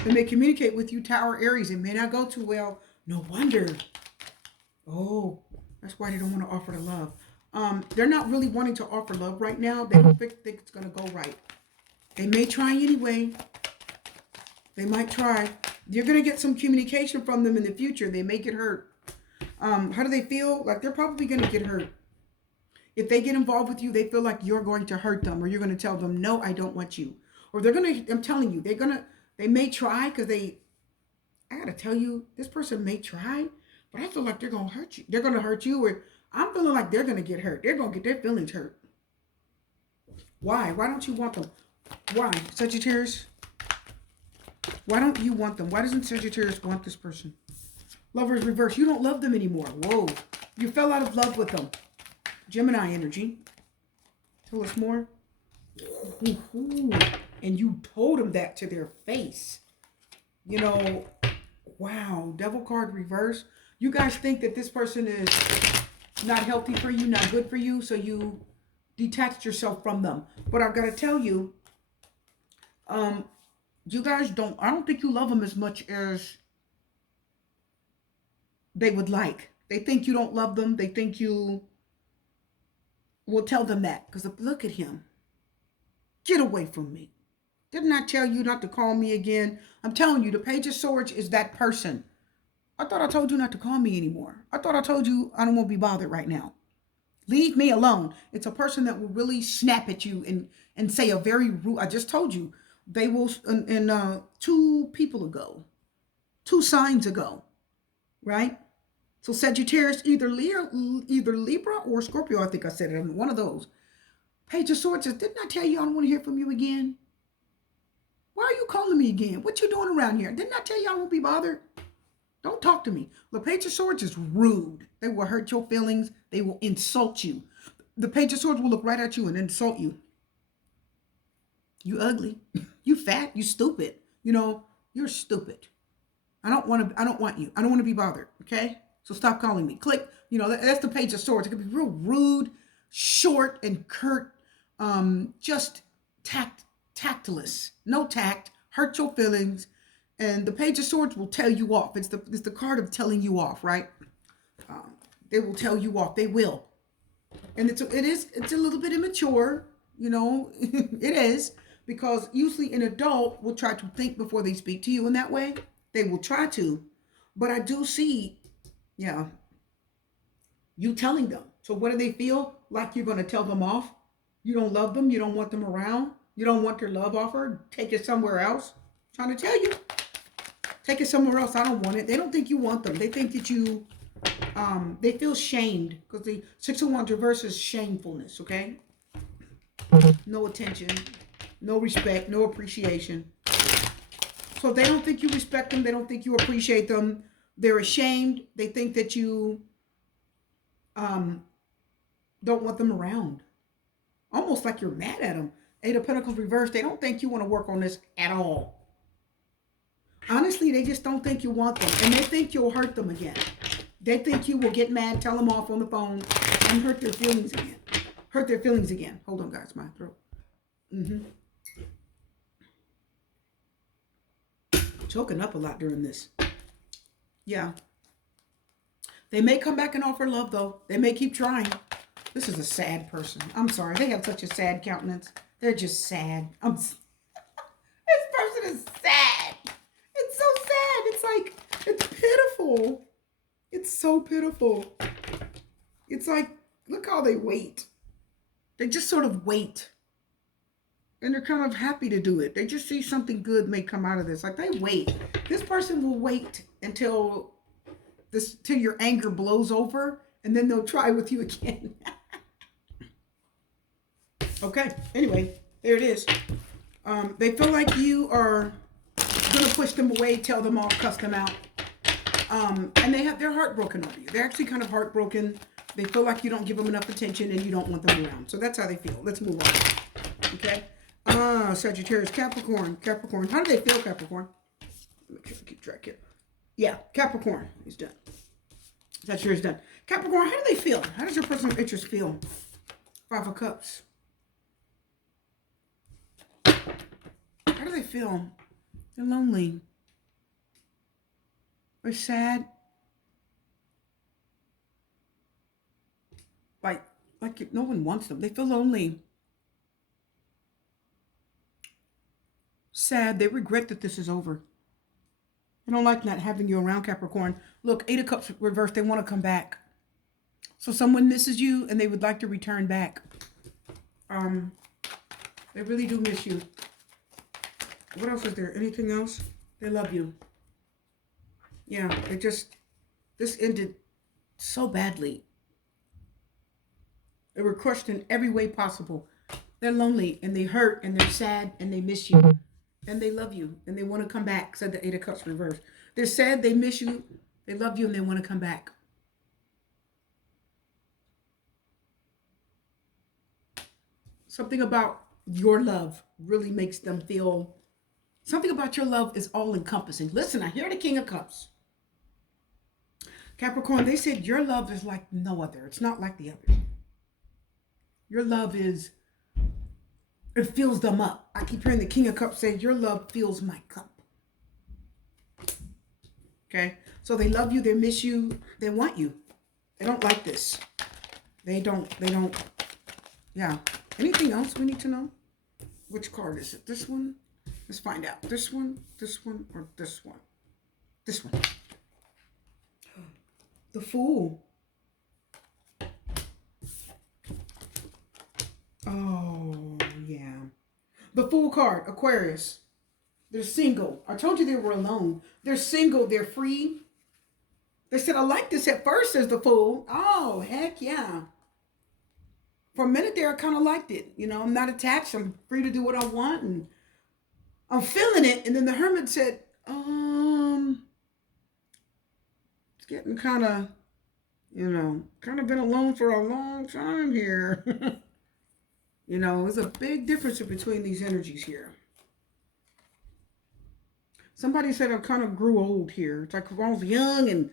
They may communicate with you, Tower, Aries. It may not go too well. No wonder. Oh, that's why they don't want to offer the love. They're not really wanting to offer love right now. They don't think it's going to go right. They may try anyway. They might try. You're going to get some communication from them in the future. They may get hurt. How do they feel? Like they're probably going to get hurt. If they get involved with you, they feel like you're going to hurt them, or you're going to tell them, no, I don't want you. Or they're going to, I'm telling you, they may try because I got to tell you, this person may try, but I feel like they're going to hurt you. They're going to hurt you, or I'm feeling like they're going to get hurt. They're going to get their feelings hurt. Why? Why don't you want them? Why? Sagittarius? Why don't you want them? Why doesn't Sagittarius want this person? Lovers reverse. You don't love them anymore. Whoa. You fell out of love with them. Gemini energy. Tell us more. And you told them that to their face. You know, wow. Devil card reverse. You guys think that this person is not healthy for you, not good for you, so you detached yourself from them. But I've got to tell you, you guys I don't think you love them as much as they would like. They think you don't love them. They think you will tell them that. Because look at him. Get away from me. Didn't I tell you not to call me again? I'm telling you, the Page of Swords is that person. I thought I told you not to call me anymore. I thought I told you I don't want to be bothered right now. Leave me alone. It's a person that will really snap at you and say a very rude, I just told you, they will, in 2 people ago, 2 signs ago, right? So Sagittarius, either Libra or Scorpio, I think I said it, one of those. Page of Swords says, didn't I tell you I don't want to hear from you again? Why are you calling me again? What you doing around here? Didn't I tell you I won't be bothered? Don't talk to me. The Page of Swords is rude. They will hurt your feelings. They will insult you. The Page of Swords will look right at you and insult you. You ugly. You fat. You stupid. You know, you're stupid. I don't want you. I don't want to be bothered. Okay? So stop calling me. Click. You know, that's the Page of Swords. It can be real rude, short, and curt. Just tactless. No tact. Hurt your feelings. And the Page of Swords will tell you off. It's the card of telling you off, right? They will tell you off. They will. And it's a little bit immature, you know. It is, because usually an adult will try to think before they speak to you in that way. They will try to. But I do see, yeah, you telling them. So what do they feel? Like you're going to tell them off? You don't love them. You don't want them around. You don't want their love offer. Take it somewhere else. I'm trying to tell you. Take it somewhere else. I don't want it. They don't think you want them. They think that you, they feel shamed, because the 6 of Wands reverse is shamefulness, okay? No attention, no respect, no appreciation. So they don't think you respect them. They don't think you appreciate them. They're ashamed. They think that you don't want them around. Almost like you're mad at them. 8 of Pentacles reverse. They don't think you want to work on this at all. Honestly, they just don't think you want them. And they think you'll hurt them again. They think you will get mad, tell them off on the phone, and hurt their feelings again. Hurt their feelings again. Hold on, guys. My throat. Choking up a lot during this. Yeah. They may come back and offer love, though. They may keep trying. This is a sad person. I'm sorry. They have such a sad countenance. They're just sad. This person is sad. It's so sad. It's like, it's pitiful. It's so pitiful. It's like, look how they wait. They just sort of wait. And they're kind of happy to do it. They just see something good may come out of this. Like, they wait. This person will wait until your anger blows over, and then they'll try with you again. Okay. Anyway, there it is. They feel like you are going to push them away, tell them off, cuss them out. And they're heartbroken over you. They're actually kind of heartbroken. They feel like you don't give them enough attention and you don't want them around. So that's how they feel. Let's move on. Okay. Sagittarius, Capricorn. How do they feel, Capricorn? Make sure I keep track here. Yeah, Capricorn is done. Sagittarius done. Capricorn, how do they feel? How does your personal interest feel? 5 of Cups. How do they feel? They're lonely. They're sad. Like no one wants them. They feel lonely. Sad. They regret that this is over. I don't like not having you around, Capricorn. Look, Eight of Cups reversed. They want to come back. So someone misses you and they would like to return back. They really do miss you. What else is there? Anything else? They love you. Yeah, this ended so badly. They were crushed in every way possible. They're lonely and they hurt and they're sad and they miss you. And they love you and they want to come back, said the Eight of Cups reversed. They're sad, they miss you, they love you, and they want to come back. Something about your love really makes them feel, something about your love is all encompassing. Listen, I hear the King of Cups. Capricorn, they said your love is like no other. It's not like the others. Your love is, it fills them up. I keep hearing the King of Cups say, your love fills my cup. Okay? So they love you, they miss you, they want you. They don't like this. They don't, yeah. Anything else we need to know? Which card is it? This one? Let's find out. This one, or this one? This one. The Fool. Oh, yeah. The Fool card, Aquarius. They're single. I told you they were alone. They're single. They're free. They said, I like this at first, says the Fool. Oh, heck yeah. For a minute there, I kind of liked it. You know, I'm not attached. I'm free to do what I want. And I'm feeling it. And then the Hermit said, it's getting kind of, you know, kind of been alone for a long time here. You know, there's a big difference between these energies here. Somebody said I kind of grew old here. It's like when I was young and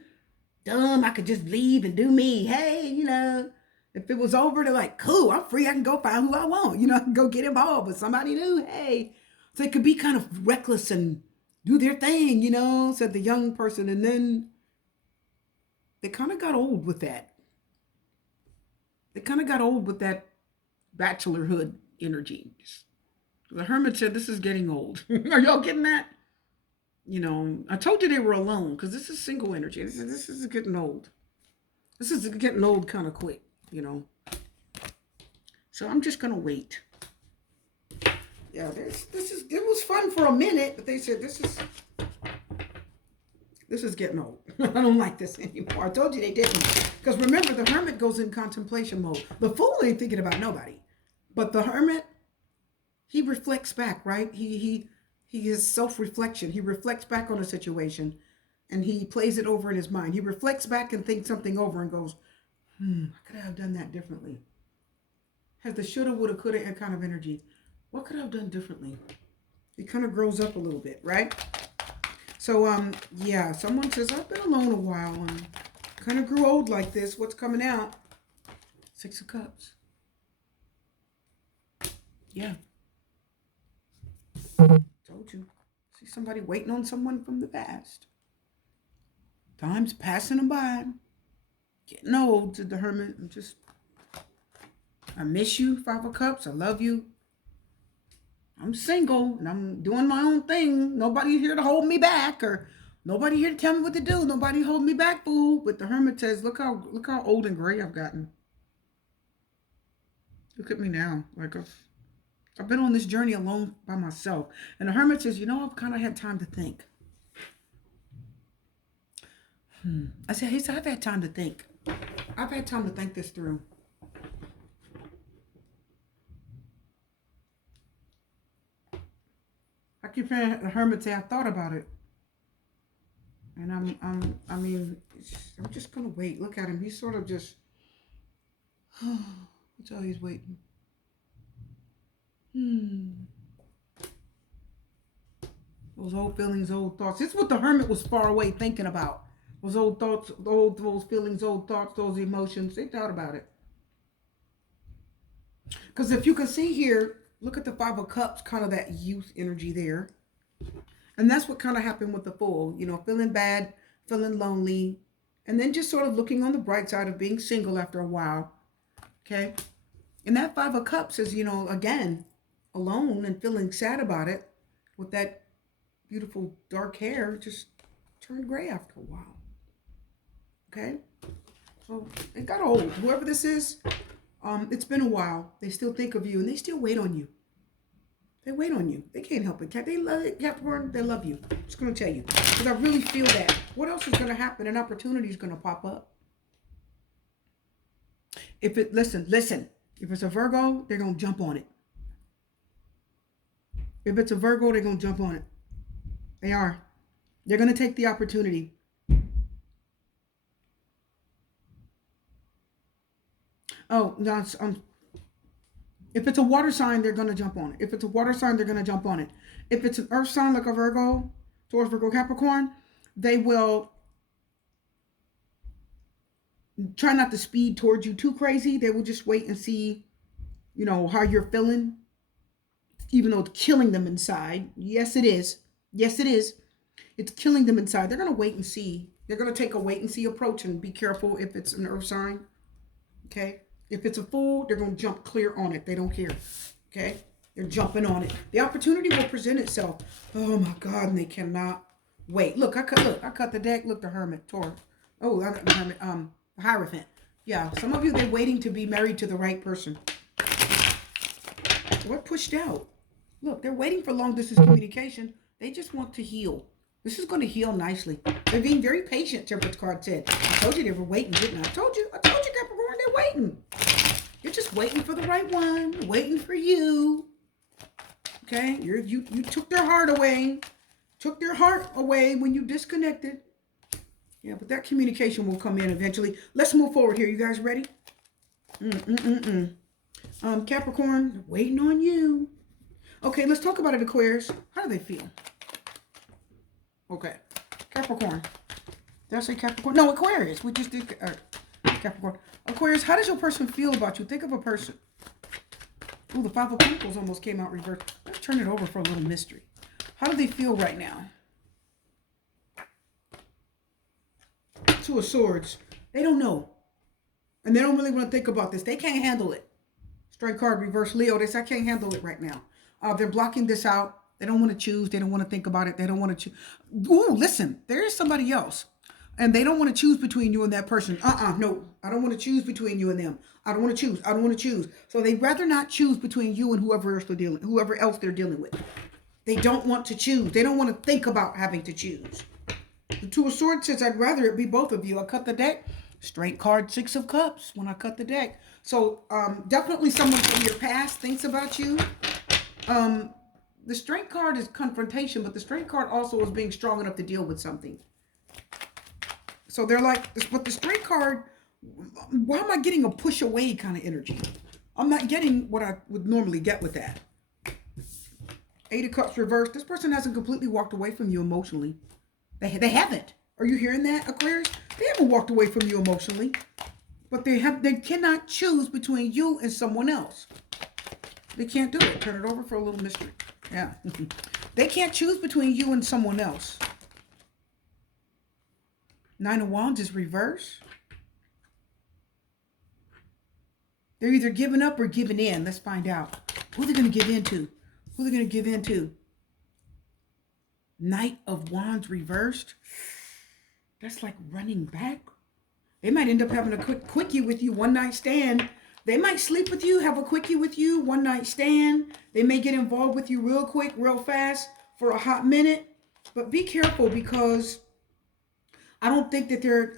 dumb, I could just leave and do me. Hey, you know, if it was over, they're like, cool, I'm free. I can go find who I want. You know, I can go get involved with somebody new. Hey. So they could be kind of reckless and do their thing, you know, said the young person. And then they kind of got old with that. They kind of got old with that bachelorhood energy. The Hermit said, this is getting old. Are y'all getting that? You know, I told you they were alone because this is single energy. This is getting old. This is getting old kind of quick, you know. So I'm just going to wait. Yeah, it was fun for a minute, but they said this is getting old. I don't like this anymore. I told you they didn't. Because remember, the Hermit goes in contemplation mode. The Fool ain't thinking about nobody. But the Hermit, he reflects back, right? He is self-reflection. He reflects back on a situation and he plays it over in his mind. He reflects back and thinks something over and goes, I could have done that differently. Has the shoulda, woulda, coulda kind of energy. What could I have done differently? It kind of grows up a little bit, right? So, yeah, someone says, I've been alone a while and kind of grew old like this. What's coming out? Six of Cups. Yeah. Told you. See somebody waiting on someone from the past. Time's passing them by. Getting old, said the Hermit. I miss you, Five of Cups. I love you. I'm single and I'm doing my own thing. Nobody here to hold me back or nobody here to tell me what to do. Nobody hold me back, fool. But the Hermit says, look how old and gray I've gotten. Look at me now. Like I've been on this journey alone by myself. And the Hermit says, you know, I've kind of had time to think. He said, I've had time to think. I've had time to think this through. I keep hearing the Hermit say, I thought about it. And I'm just going to wait. Look at him. He's sort of just, that's all he's waiting. Those old feelings, old thoughts. This is what the Hermit was far away thinking about. Those old thoughts, those feelings, old thoughts, those emotions. They thought about it. Because if you can see here, look at the Five of Cups, kind of that youth energy there. And that's what kind of happened with the Fool. You know, feeling bad, feeling lonely, and then just sort of looking on the bright side of being single after a while. Okay? And that Five of Cups is, you know, again, alone and feeling sad about it with that beautiful dark hair. Just turn gray after a while. Okay? So it got old. Whoever this is, it's been a while. They still think of you and they still wait on you. They wait on you. They can't help it. They love it, Capricorn. They love you. I'm just going to tell you. Because I really feel that. What else is going to happen? An opportunity is going to pop up. Listen. If it's a Virgo, they're going to jump on it. If it's a Virgo, they're going to jump on it. They are. They're going to take the opportunity. Oh, no, if it's a water sign, they're going to jump on it. If it's a water sign, they're going to jump on it. If it's an earth sign like a Virgo, Taurus, Virgo, Capricorn, they will try not to speed towards you too crazy. They will just wait and see, how you're feeling, even though it's killing them inside. Yes, it is. Yes, it is. It's killing them inside. They're going to wait and see. They're going to take a wait and see approach and be careful if it's an earth sign. Okay. If it's a fool, they're going to jump clear on it. They don't care. Okay. They're jumping on it. The opportunity will present itself. Oh my God. And they cannot wait. Look, I cut the deck. Look, the Hermit, Taurus. Oh, not the Hermit, Hierophant. Yeah. Some of you, they're waiting to be married to the right person. What pushed out? Look, they're waiting for long distance communication. They just want to heal. This is going to heal nicely. They're being very patient, Temperance card said. I told you they were waiting, didn't I? I told you, Capricorn, they're waiting. You're just waiting for the right one, waiting for you. Okay? You took their heart away. Took their heart away when you disconnected. Yeah, but that communication will come in eventually. Let's move forward here. You guys ready? Capricorn, waiting on you. Okay, let's talk about it, Aquarius. How do they feel? Okay, Capricorn. Did I say Capricorn? No, Aquarius. We just did Capricorn. Aquarius, how does your person feel about you? Think of a person. Ooh, the Five of Pentacles almost came out reversed. Let's turn it over for a little mystery. How do they feel right now? Two of Swords. They don't know. And they don't really want to think about this. They can't handle it. Straight card, reverse Leo. They say, I can't handle it right now. They're blocking this out. They don't want to choose. They don't want to think about it. They don't want to choose. Ooh, listen, there is somebody else. And they don't want to choose between you and that person. No. I don't want to choose between you and them. I don't want to choose. So they'd rather not choose between you and whoever else they're dealing with. They don't want to choose. They don't want to think about having to choose. The Two of Swords says, I'd rather it be both of you. I cut the deck. Straight card, Six of Cups when I cut the deck. So definitely someone from your past thinks about you. The Strength card is confrontation, but the Strength card also is being strong enough to deal with something. So they're like, but the Strength card, why am I getting a push away kind of energy? I'm not getting what I would normally get with that. Eight of Cups reversed. This person hasn't completely walked away from you emotionally. They haven't. Are you hearing that, Aquarius? They haven't walked away from you emotionally. But they cannot choose between you and someone else. They can't do it. Turn it over for a little mystery. Yeah. They can't choose between you and someone else. Nine of Wands is reversed. They're either giving up or giving in. Let's find out. Who are they going to give in to? Who are they going to give in to? Knight of Wands reversed. That's like running back. They might end up having a quick quickie with you, one night stand. They might sleep with you, have a quickie with you, one night stand. They may get involved with you real quick, real fast for a hot minute. But be careful because I don't think that they're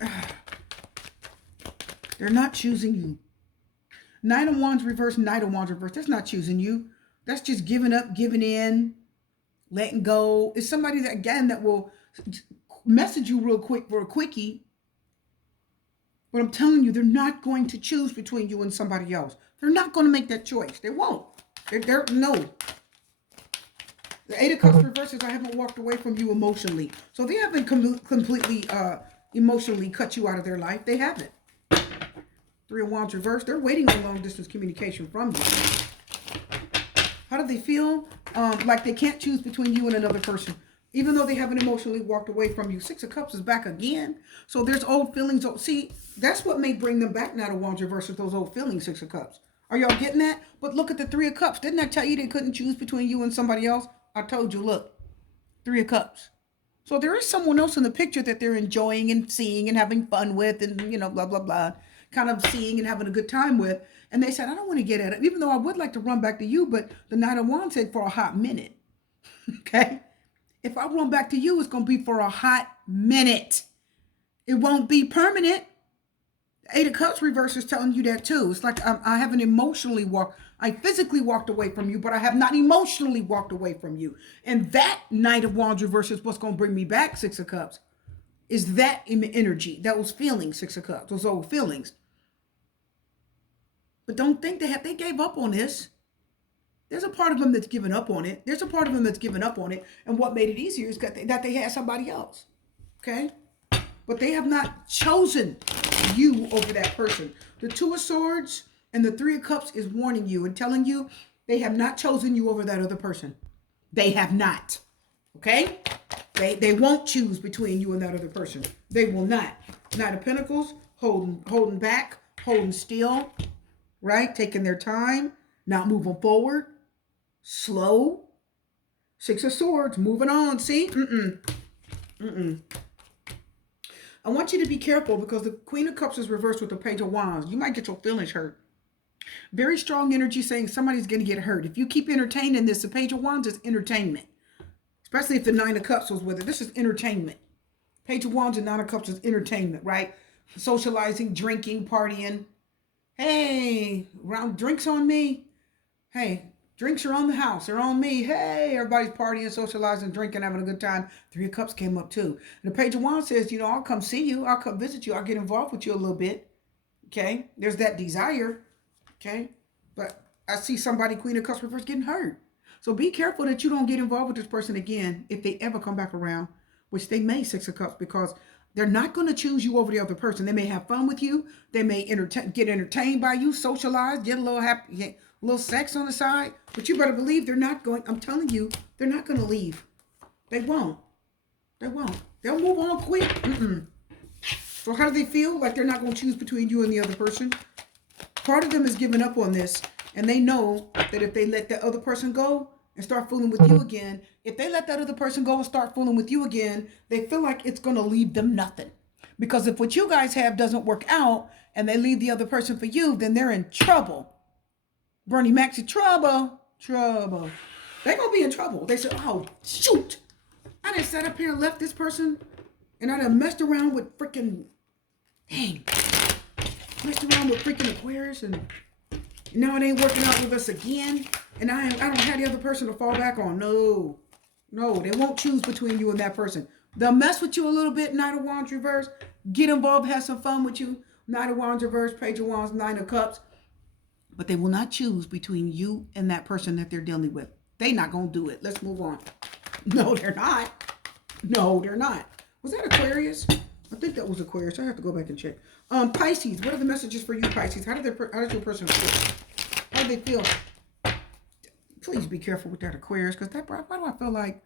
not choosing you. Nine of Wands reverse, Knight of Wands reverse. That's not choosing you. That's just giving up, giving in, letting go. It's somebody that, again, that will message you real quick for a quickie. But I'm telling you, they're not going to choose between you and somebody else. They're not going to make that choice. They won't. No. The Eight of Cups reverses, I haven't walked away from you emotionally. So they haven't completely emotionally cut you out of their life. They haven't. Three of Wands reversed. They're waiting on long distance communication from you. How do they feel? Like they can't choose between you and another person. Even though they haven't emotionally walked away from you. Six of Cups is back again. So there's old feelings. See, that's what may bring them back now to Wands reverses, those old feelings, Six of Cups. Are y'all getting that? But look at the Three of Cups. Didn't I tell you they couldn't choose between you and somebody else? I told you, look. Three of Cups. So there is someone else in the picture that they're enjoying and seeing and having fun with and, blah, blah, blah, kind of seeing and having a good time with. And they said, I don't want to get at it, even though I would like to run back to you, but the Knight of Wands said for a hot minute. Okay? If I run back to you, it's going to be for a hot minute. It won't be permanent. Eight of Cups reverse is telling you that too. It's like I haven't emotionally walked. I physically walked away from you, but I have not emotionally walked away from you. And that Knight of Wands reverse is what's going to bring me back, Six of Cups. Is that energy, those feelings, Six of Cups, those old feelings. But don't think they gave up on this. There's a part of them that's given up on it. There's a part of them that's given up on it. And what made it easier is that they had somebody else. Okay? But they have not chosen you over that person. The Two of Swords and the Three of Cups is warning you and telling you they have not chosen you over that other person. They have not. Okay? They won't choose between you and that other person. They will not. Knight of Pentacles, holding back, holding still, right? Taking their time, not moving forward, slow. Six of Swords, moving on. See? I want you to be careful because the Queen of Cups is reversed with the Page of Wands. You might get your feelings hurt. Very strong energy saying somebody's going to get hurt. If you keep entertaining this, the Page of Wands is entertainment. Especially if the Nine of Cups was with it. This is entertainment. Page of Wands and Nine of Cups is entertainment, right? Socializing, drinking, partying. Hey, round drinks on me. Hey, drinks are on the house. They're on me. Hey, everybody's partying, socializing, drinking, having a good time. Three of Cups came up too. And the Page of Wands says, I'll come see you. I'll come visit you. I'll get involved with you a little bit. Okay? There's that desire. Okay? But I see somebody, Queen of Cups reverse, getting hurt. So be careful that you don't get involved with this person again if they ever come back around, which they may, Six of Cups, because they're not going to choose you over the other person. They may have fun with you. They may get entertained by you, socialize, get a little happy, get a little sex on the side. But you better believe they're not going, I'm telling you, they're not going to leave. They won't. They won't. They'll move on quick. So how do they feel? Like they're not going to choose between you and the other person? Part of them is giving up on this. And they know that if they let that other person go and start fooling with you again, if they let that other person go and start fooling with you again, they feel like it's going to leave them nothing. Because if what you guys have doesn't work out and they leave the other person for you, then they're in trouble. Bernie Mac said, trouble. They're going to be in trouble. They said, oh, shoot. I done sat up here and left this person and I done messed around with freaking, messed around with freaking Aquarius and now it ain't working out with us again. And I don't have the other person to fall back on. No, they won't choose between you and that person. They'll mess with you a little bit, Knight of Wands reverse. Get involved, have some fun with you. Knight of Wands reverse, Page of Wands, Nine of Cups. But they will not choose between you and that person that they're dealing with. They're not going to do it. Let's move on. No, they're not. Was that Aquarius? I think that was Aquarius. I have to go back and check. Pisces, what are the messages for you, Pisces? How does your person feel? How do they feel? Please be careful with that Aquarius, because why do I feel like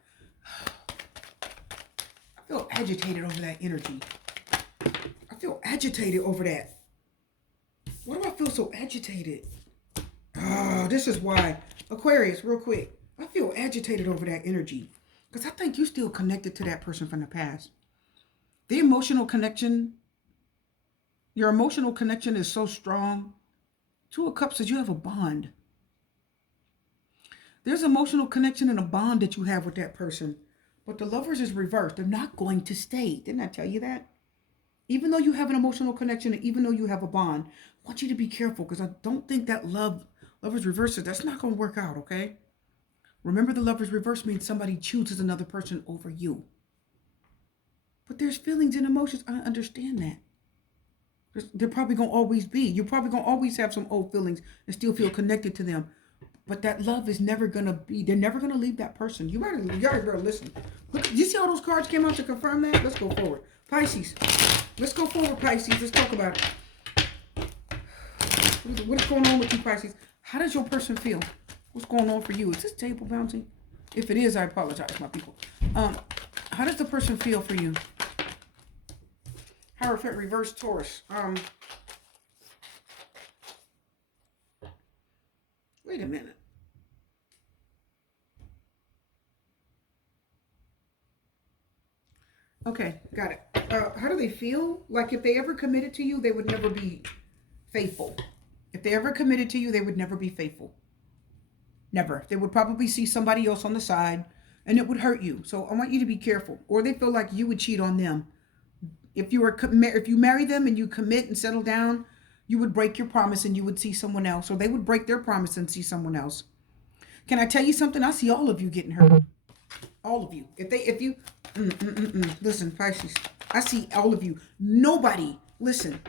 I feel agitated over that energy? I feel agitated over that. Why do I feel so agitated? This is why. Aquarius, real quick. I feel agitated over that energy. Because I think you're still connected to that person from the past. The emotional connection, your emotional connection is so strong. Two of Cups says you have a bond. There's emotional connection and a bond that you have with that person. But the Lovers is reversed. They're not going to stay. Didn't I tell you that? Even though you have an emotional connection and even though you have a bond, I want you to be careful because I don't think that Lovers reversed, that's not going to work out, okay? Remember, the Lovers reverse means somebody chooses another person over you. But there's feelings and emotions. I understand that. They're probably going to always be. You're probably going to always have some old feelings and still feel connected to them. But that love is never going to be, they're never going to leave that person. You better listen. Look, you see how those cards came out to confirm that? Let's go forward. Pisces. Let's go forward, Pisces. Let's talk about it. What's going on with you, Pisces? How does your person feel? What's going on for you? Is this table bouncing? If it is, I apologize, my people. How does the person feel for you? Hierophant reverse Taurus. Wait a minute. Okay, got it. How do they feel? Like if they ever committed to you, they would never be faithful. If they ever committed to you, they would never be faithful. Never. They would probably see somebody else on the side and it would hurt you. So I want you to be careful. Or they feel like you would cheat on them. If you marry them and you commit and settle down, you would break your promise and you would see someone else. Or they would break their promise and see someone else. Can I tell you something? I see all of you getting hurt. All of you. Listen, Pisces. I see all of you. Nobody, listen.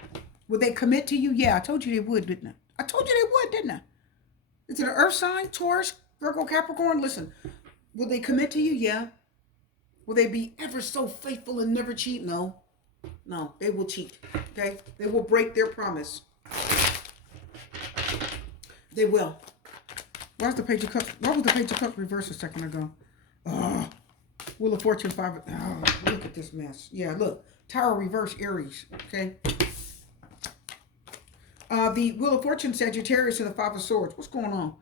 Would they commit to you? Yeah, I told you they would, didn't I? I told you they would, didn't I? Is it an earth sign? Taurus, Virgo, Capricorn? Listen, will they commit to you? Yeah. Will they be ever so faithful and never cheat? No. No, they will cheat. Okay? They will break their promise. They will. Why was the Page of Cups reversed a second ago? Oh, Wheel of Fortune 5. Oh, look at this mess. Yeah, look. Tower reverse Aries. Okay? The Wheel of Fortune, Sagittarius, and the Five of Swords. What's going on?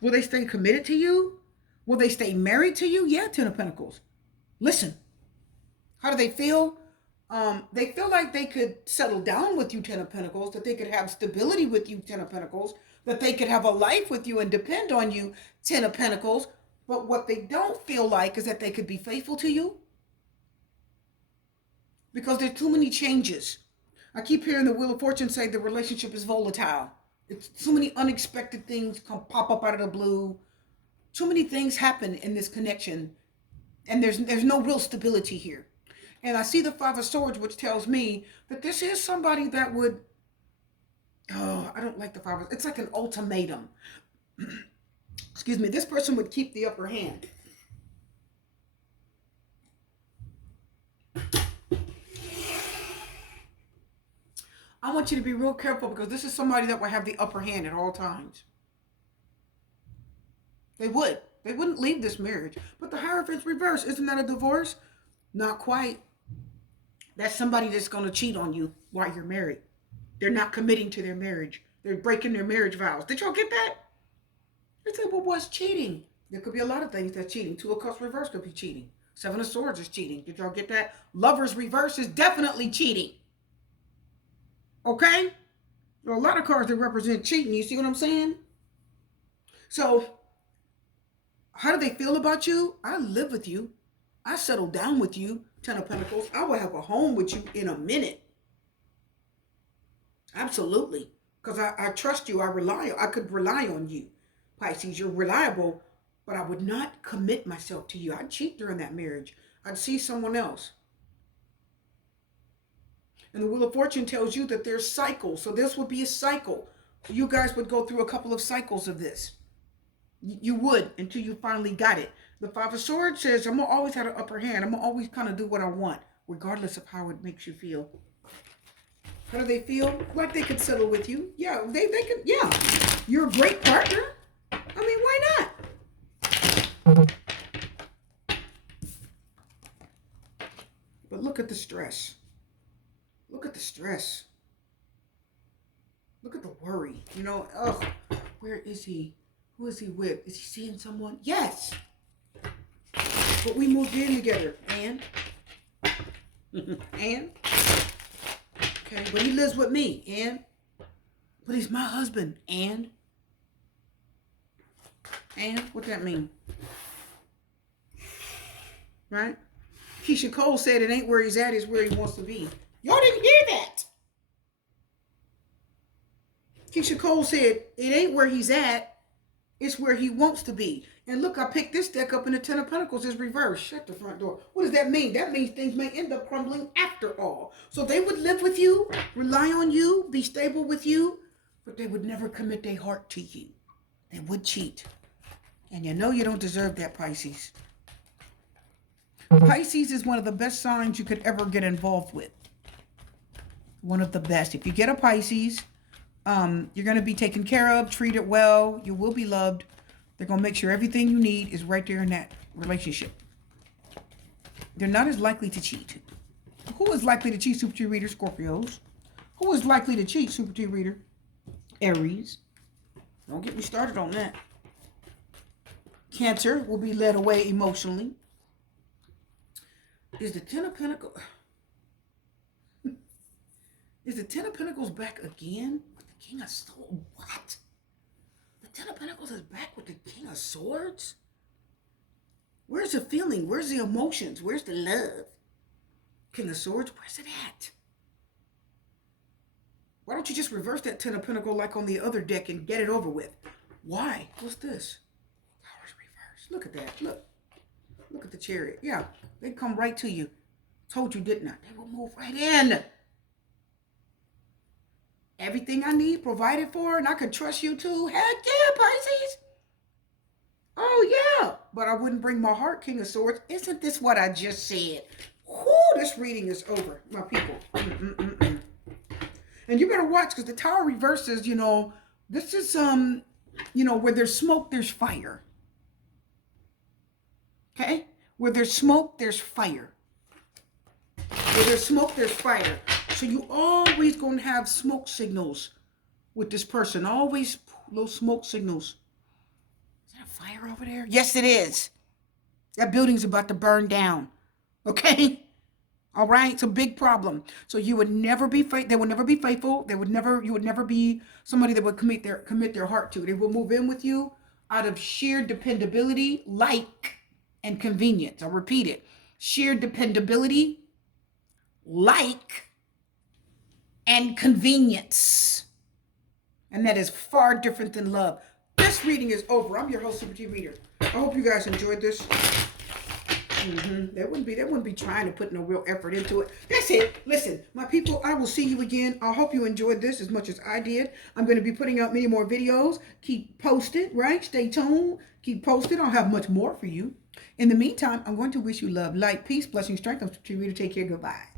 Will they stay committed to you? Will they stay married to you? Yeah, Ten of Pentacles. Listen. How do they feel? They feel like they could settle down with you, Ten of Pentacles, that they could have stability with you, Ten of Pentacles, that they could have a life with you and depend on you, Ten of Pentacles. But what they don't feel like is that they could be faithful to you. Because there's too many changes. I keep hearing the Wheel of Fortune say the relationship is volatile. It's too many unexpected things pop up out of the blue. Too many things happen in this connection. And there's no real stability here. And I see the Five of Swords, which tells me that this is somebody that would... Oh, I don't like the Five of... It's like an ultimatum. Excuse me. This person would keep the upper hand. I want you to be real careful because this is somebody that will have the upper hand at all times. They would. They wouldn't leave this marriage. But the Hierophant's reverse. Isn't that a divorce? Not quite. That's somebody that's going to cheat on you while you're married. They're not committing to their marriage. They're breaking their marriage vows. Did y'all get that? They said, well, what's cheating? There could be a lot of things that's cheating. Two of Cups reverse could be cheating. Seven of Swords is cheating. Did y'all get that? Lovers reverse is definitely cheating. Okay? There are a lot of cards that represent cheating. You see what I'm saying? So, how do they feel about you? I live with you. I settle down with you. Ten of Pentacles. I will have a home with you in a minute. Absolutely. Because I trust you. I could rely on you. Pisces, you're reliable, but I would not commit myself to you. I'd cheat during that marriage. I'd see someone else. And the Wheel of Fortune tells you that there's cycles. So this would be a cycle. So you guys would go through a couple of cycles of this. You would until you finally got it. The Five of Swords says, I'm going to always have an upper hand. I'm going to always kind of do what I want, regardless of how it makes you feel. How do they feel? Like they could settle with you. Yeah, they could. Yeah. You're a great partner. I mean, why not? But look at the stress. Look at the stress. Look at the worry. You know, ugh, where is he? Who is he with? Is he seeing someone? Yes. But we moved in together. And? And? Okay, but he lives with me. And? But he's my husband. And? And? What that mean? Right? Keisha Cole said it ain't where he's at, it's where he wants to be. Y'all didn't hear that. Keisha Cole said it ain't where he's at, it's where he wants to be. And look, I picked this deck up and the Ten of Pentacles is reversed. Shut the front door. What does that mean? That means things may end up crumbling after all. So they would live with you, rely on you, be stable with you, but they would never commit their heart to you. They would cheat. And you know you don't deserve that, Pisces. Pisces is one of the best signs you could ever get involved with. One of the best. If you get a Pisces, you're going to be taken care of, treated well. You will be loved. They're going to make sure everything you need is right there in that relationship. They're not as likely to cheat. Who is likely to cheat, Super T Reader? Scorpios. Who is likely to cheat, Super T Reader? Aries. Don't get me started on that. Cancer will be led away emotionally. Is the Ten of Pentacles... Is the Ten of Pentacles back again with the King of Swords? What? The Ten of Pentacles is back with the King of Swords? Where's the feeling? Where's the emotions? Where's the love? King of Swords, where's it at? Why don't you just reverse that Ten of Pentacles like on the other deck and get it over with? Why? What's this? Towers reverse. Look at that. Look. Look at the Chariot. Yeah, they come right to you. Told you, didn't I? They will move right in. Everything I need provided for, and I can trust you too. Heck yeah, Pisces. Oh yeah, but I wouldn't bring my heart, King of Swords. Isn't this what I just said? Whoo, this reading is over, my people. And you better watch, because the Tower reverses, you know, this is, you know, where there's smoke, there's fire. Okay? Where there's smoke, there's fire. Where there's smoke, there's fire. So you always going to have smoke signals with this person. Always little smoke signals. Is there a fire over there? Yes, it is. That building's about to burn down. Okay? All right? It's a big problem. So you would never be faithful. They would never be faithful. You would never be somebody that would commit their heart to. They will move in with you out of sheer dependability, like, and convenience. I'll repeat it. Sheer dependability, like, and convenience. And that is far different than love. This reading is over. I'm your host, Super T Reader. I hope you guys enjoyed this. They wouldn't be trying to put no real effort into it. That's it. Listen, my people, I will see you again. I hope you enjoyed this as much as I did. I'm going to be putting out many more videos. Keep posted, right? Stay tuned. Keep posted. I'll have much more for you. In the meantime, I'm going to wish you love, light, peace, blessing, strength. I'm Super T Reader. Take care. Goodbye.